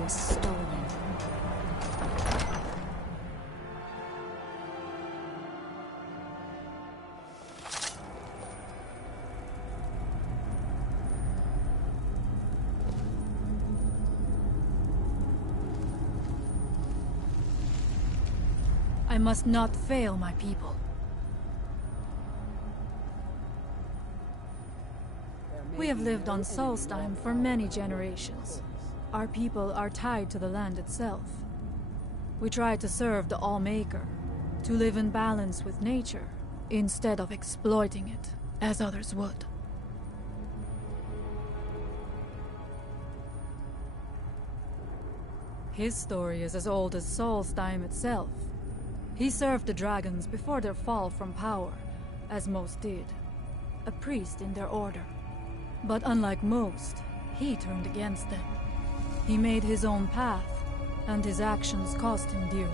was stolen. I must not fail my people. We have lived on Solstheim for many generations. Our people are tied to the land itself. We try to serve the Allmaker, to live in balance with nature, instead of exploiting it, as others would. His story is as old as Solstheim itself. He served the dragons before their fall from power, as most did. A priest in their order. But unlike most, he turned against them. He made his own path, and his actions cost him dearly.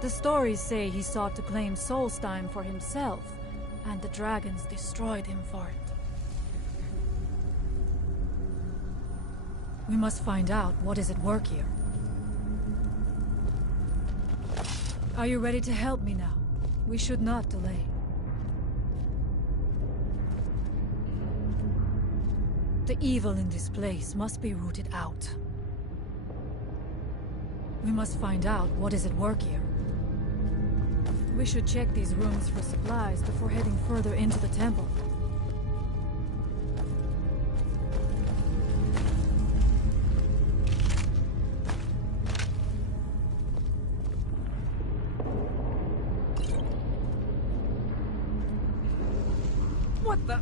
The stories say he sought to claim Solstheim for himself, and the dragons destroyed him for it. We must find out what is at work here. Are you ready to help me now? We should not delay. The evil in this place must be rooted out. We must find out what is at work here. We should check these rooms for supplies before heading further into the temple. What the?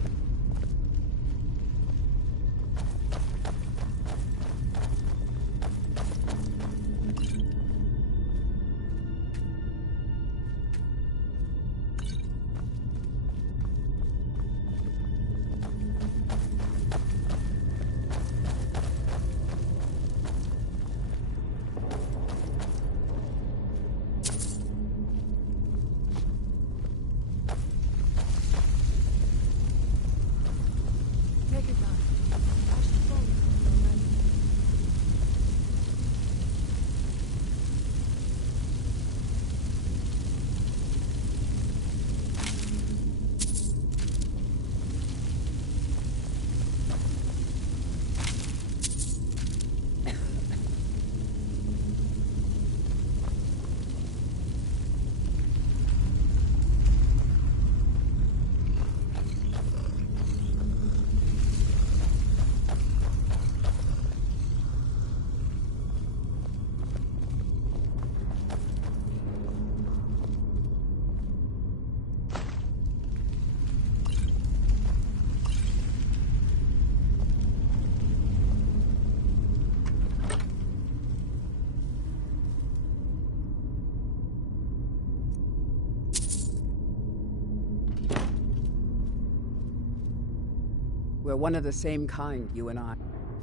We're one of the same kind, you and I.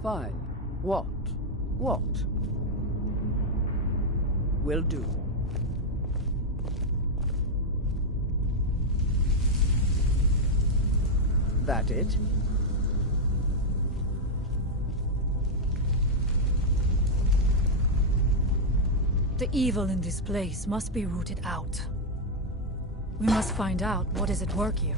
Fine. What? What? Will do. That it? The evil in this place must be rooted out. We must find out what is at work here.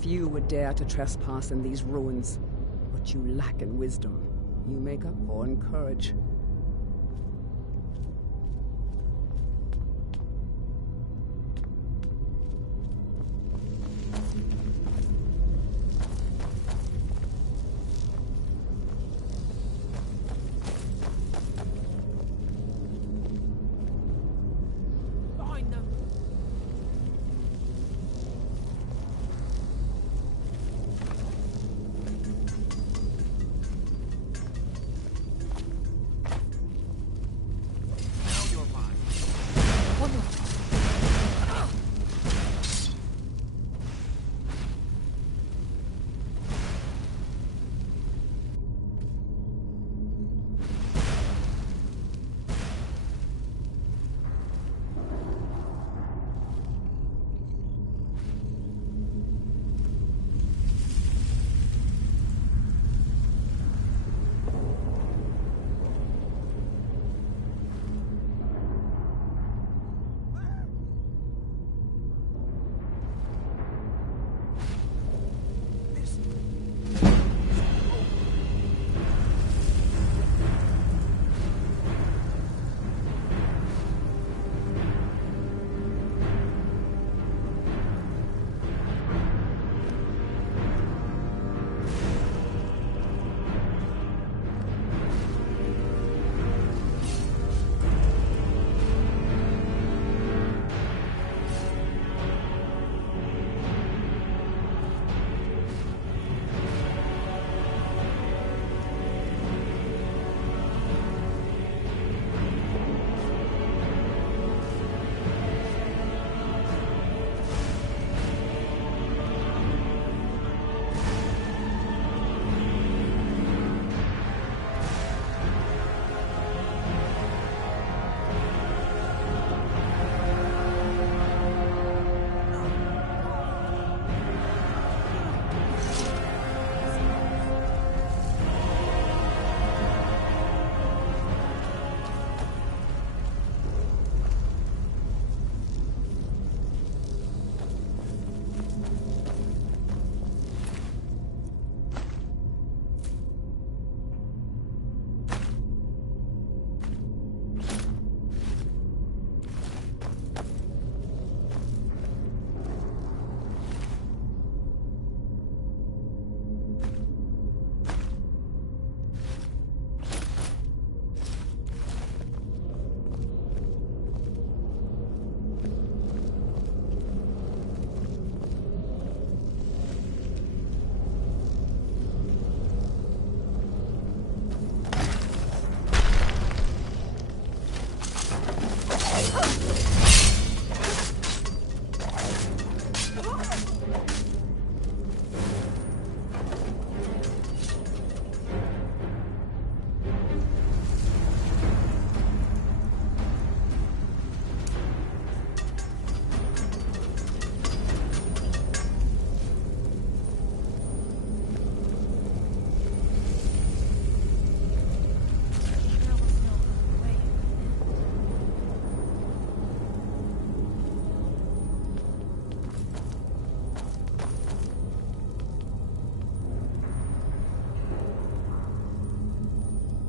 Few would dare to trespass in these ruins, but you lack in wisdom. You make up for in courage.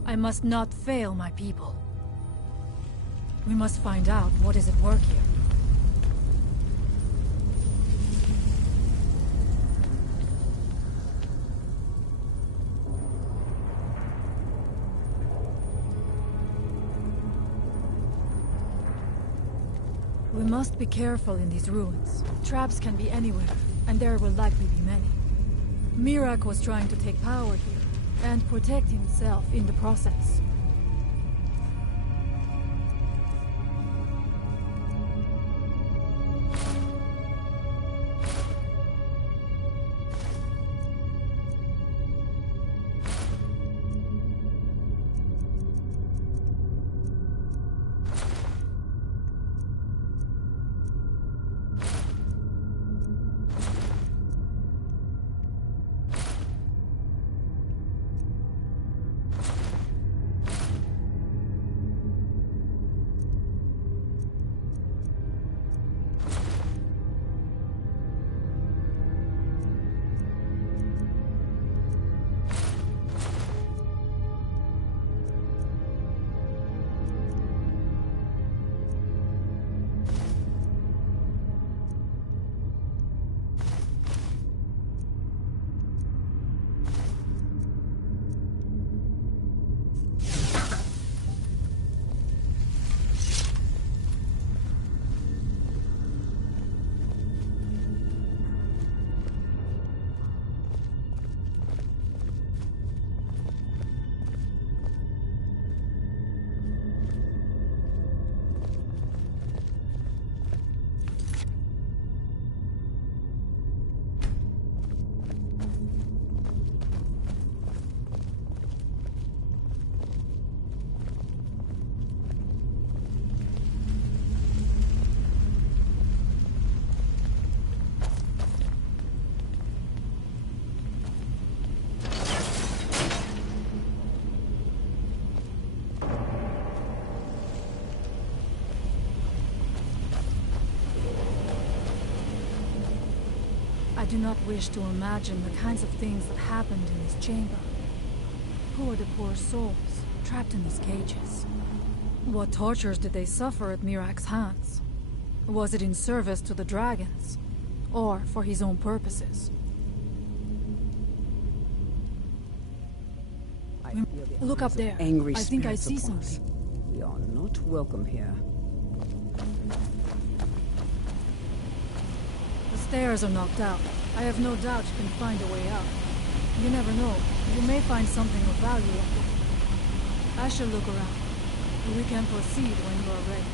I must not fail my people. We must find out what is at work here. We must be careful in these ruins. Traps can be anywhere, and there will likely be many. Miraak was trying to take power here, and protect himself in the process. I do not wish to imagine the kinds of things that happened in this chamber. Who are the poor souls trapped in these cages? What tortures did they suffer at Miraak's hands? Was it in service to the dragons, or for his own purposes? Look up there. Angry I think I spirits see upon us. something. We are not welcome here. The stairs are knocked out. I have no doubt you can find a way out. You never know. You may find something of value up there. I shall look around. We can proceed when you are ready.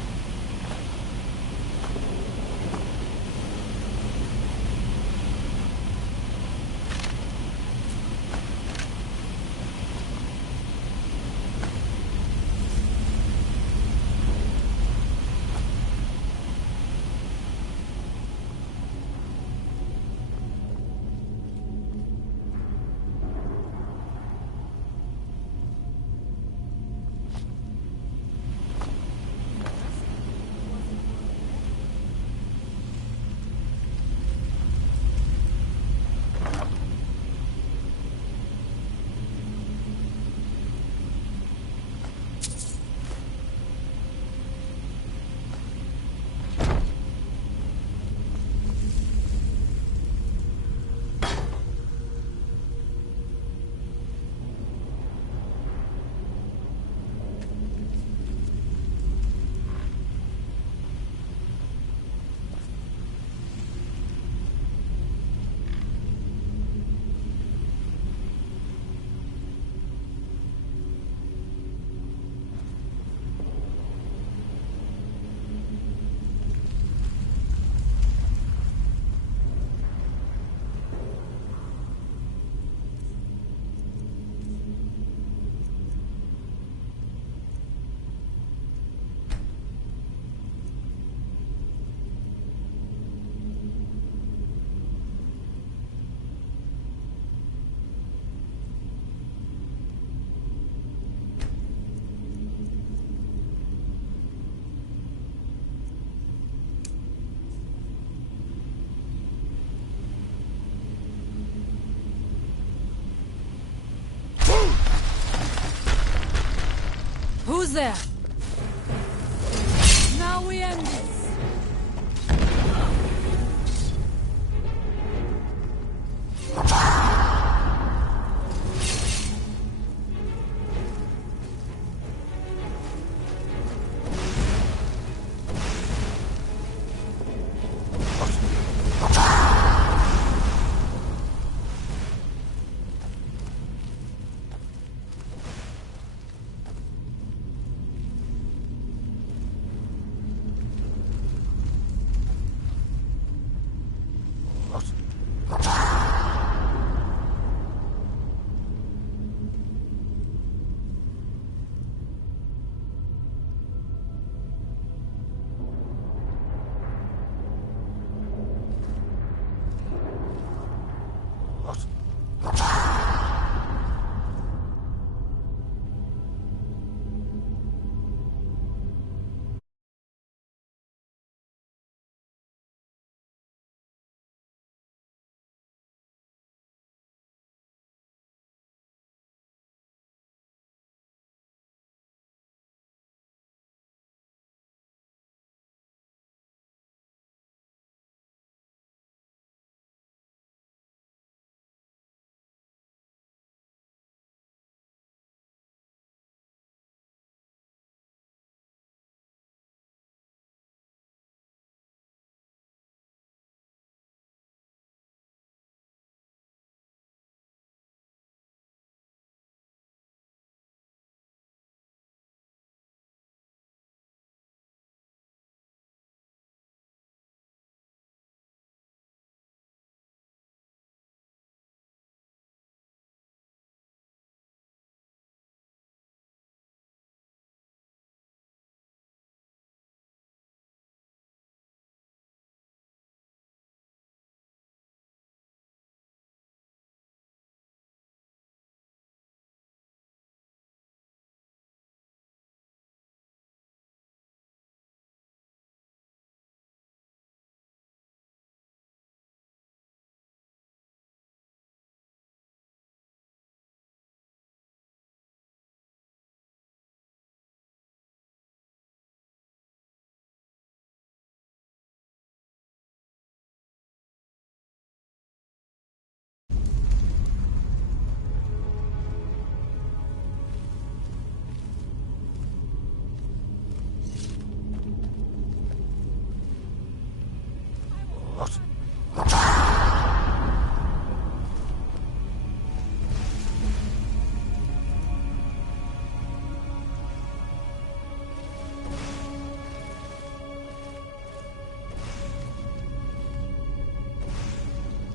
Who's there? Now we end this.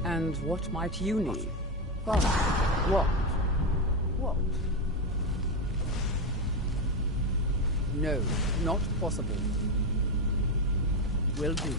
And what might you need? Fine. What? What? No, not possible. Will do.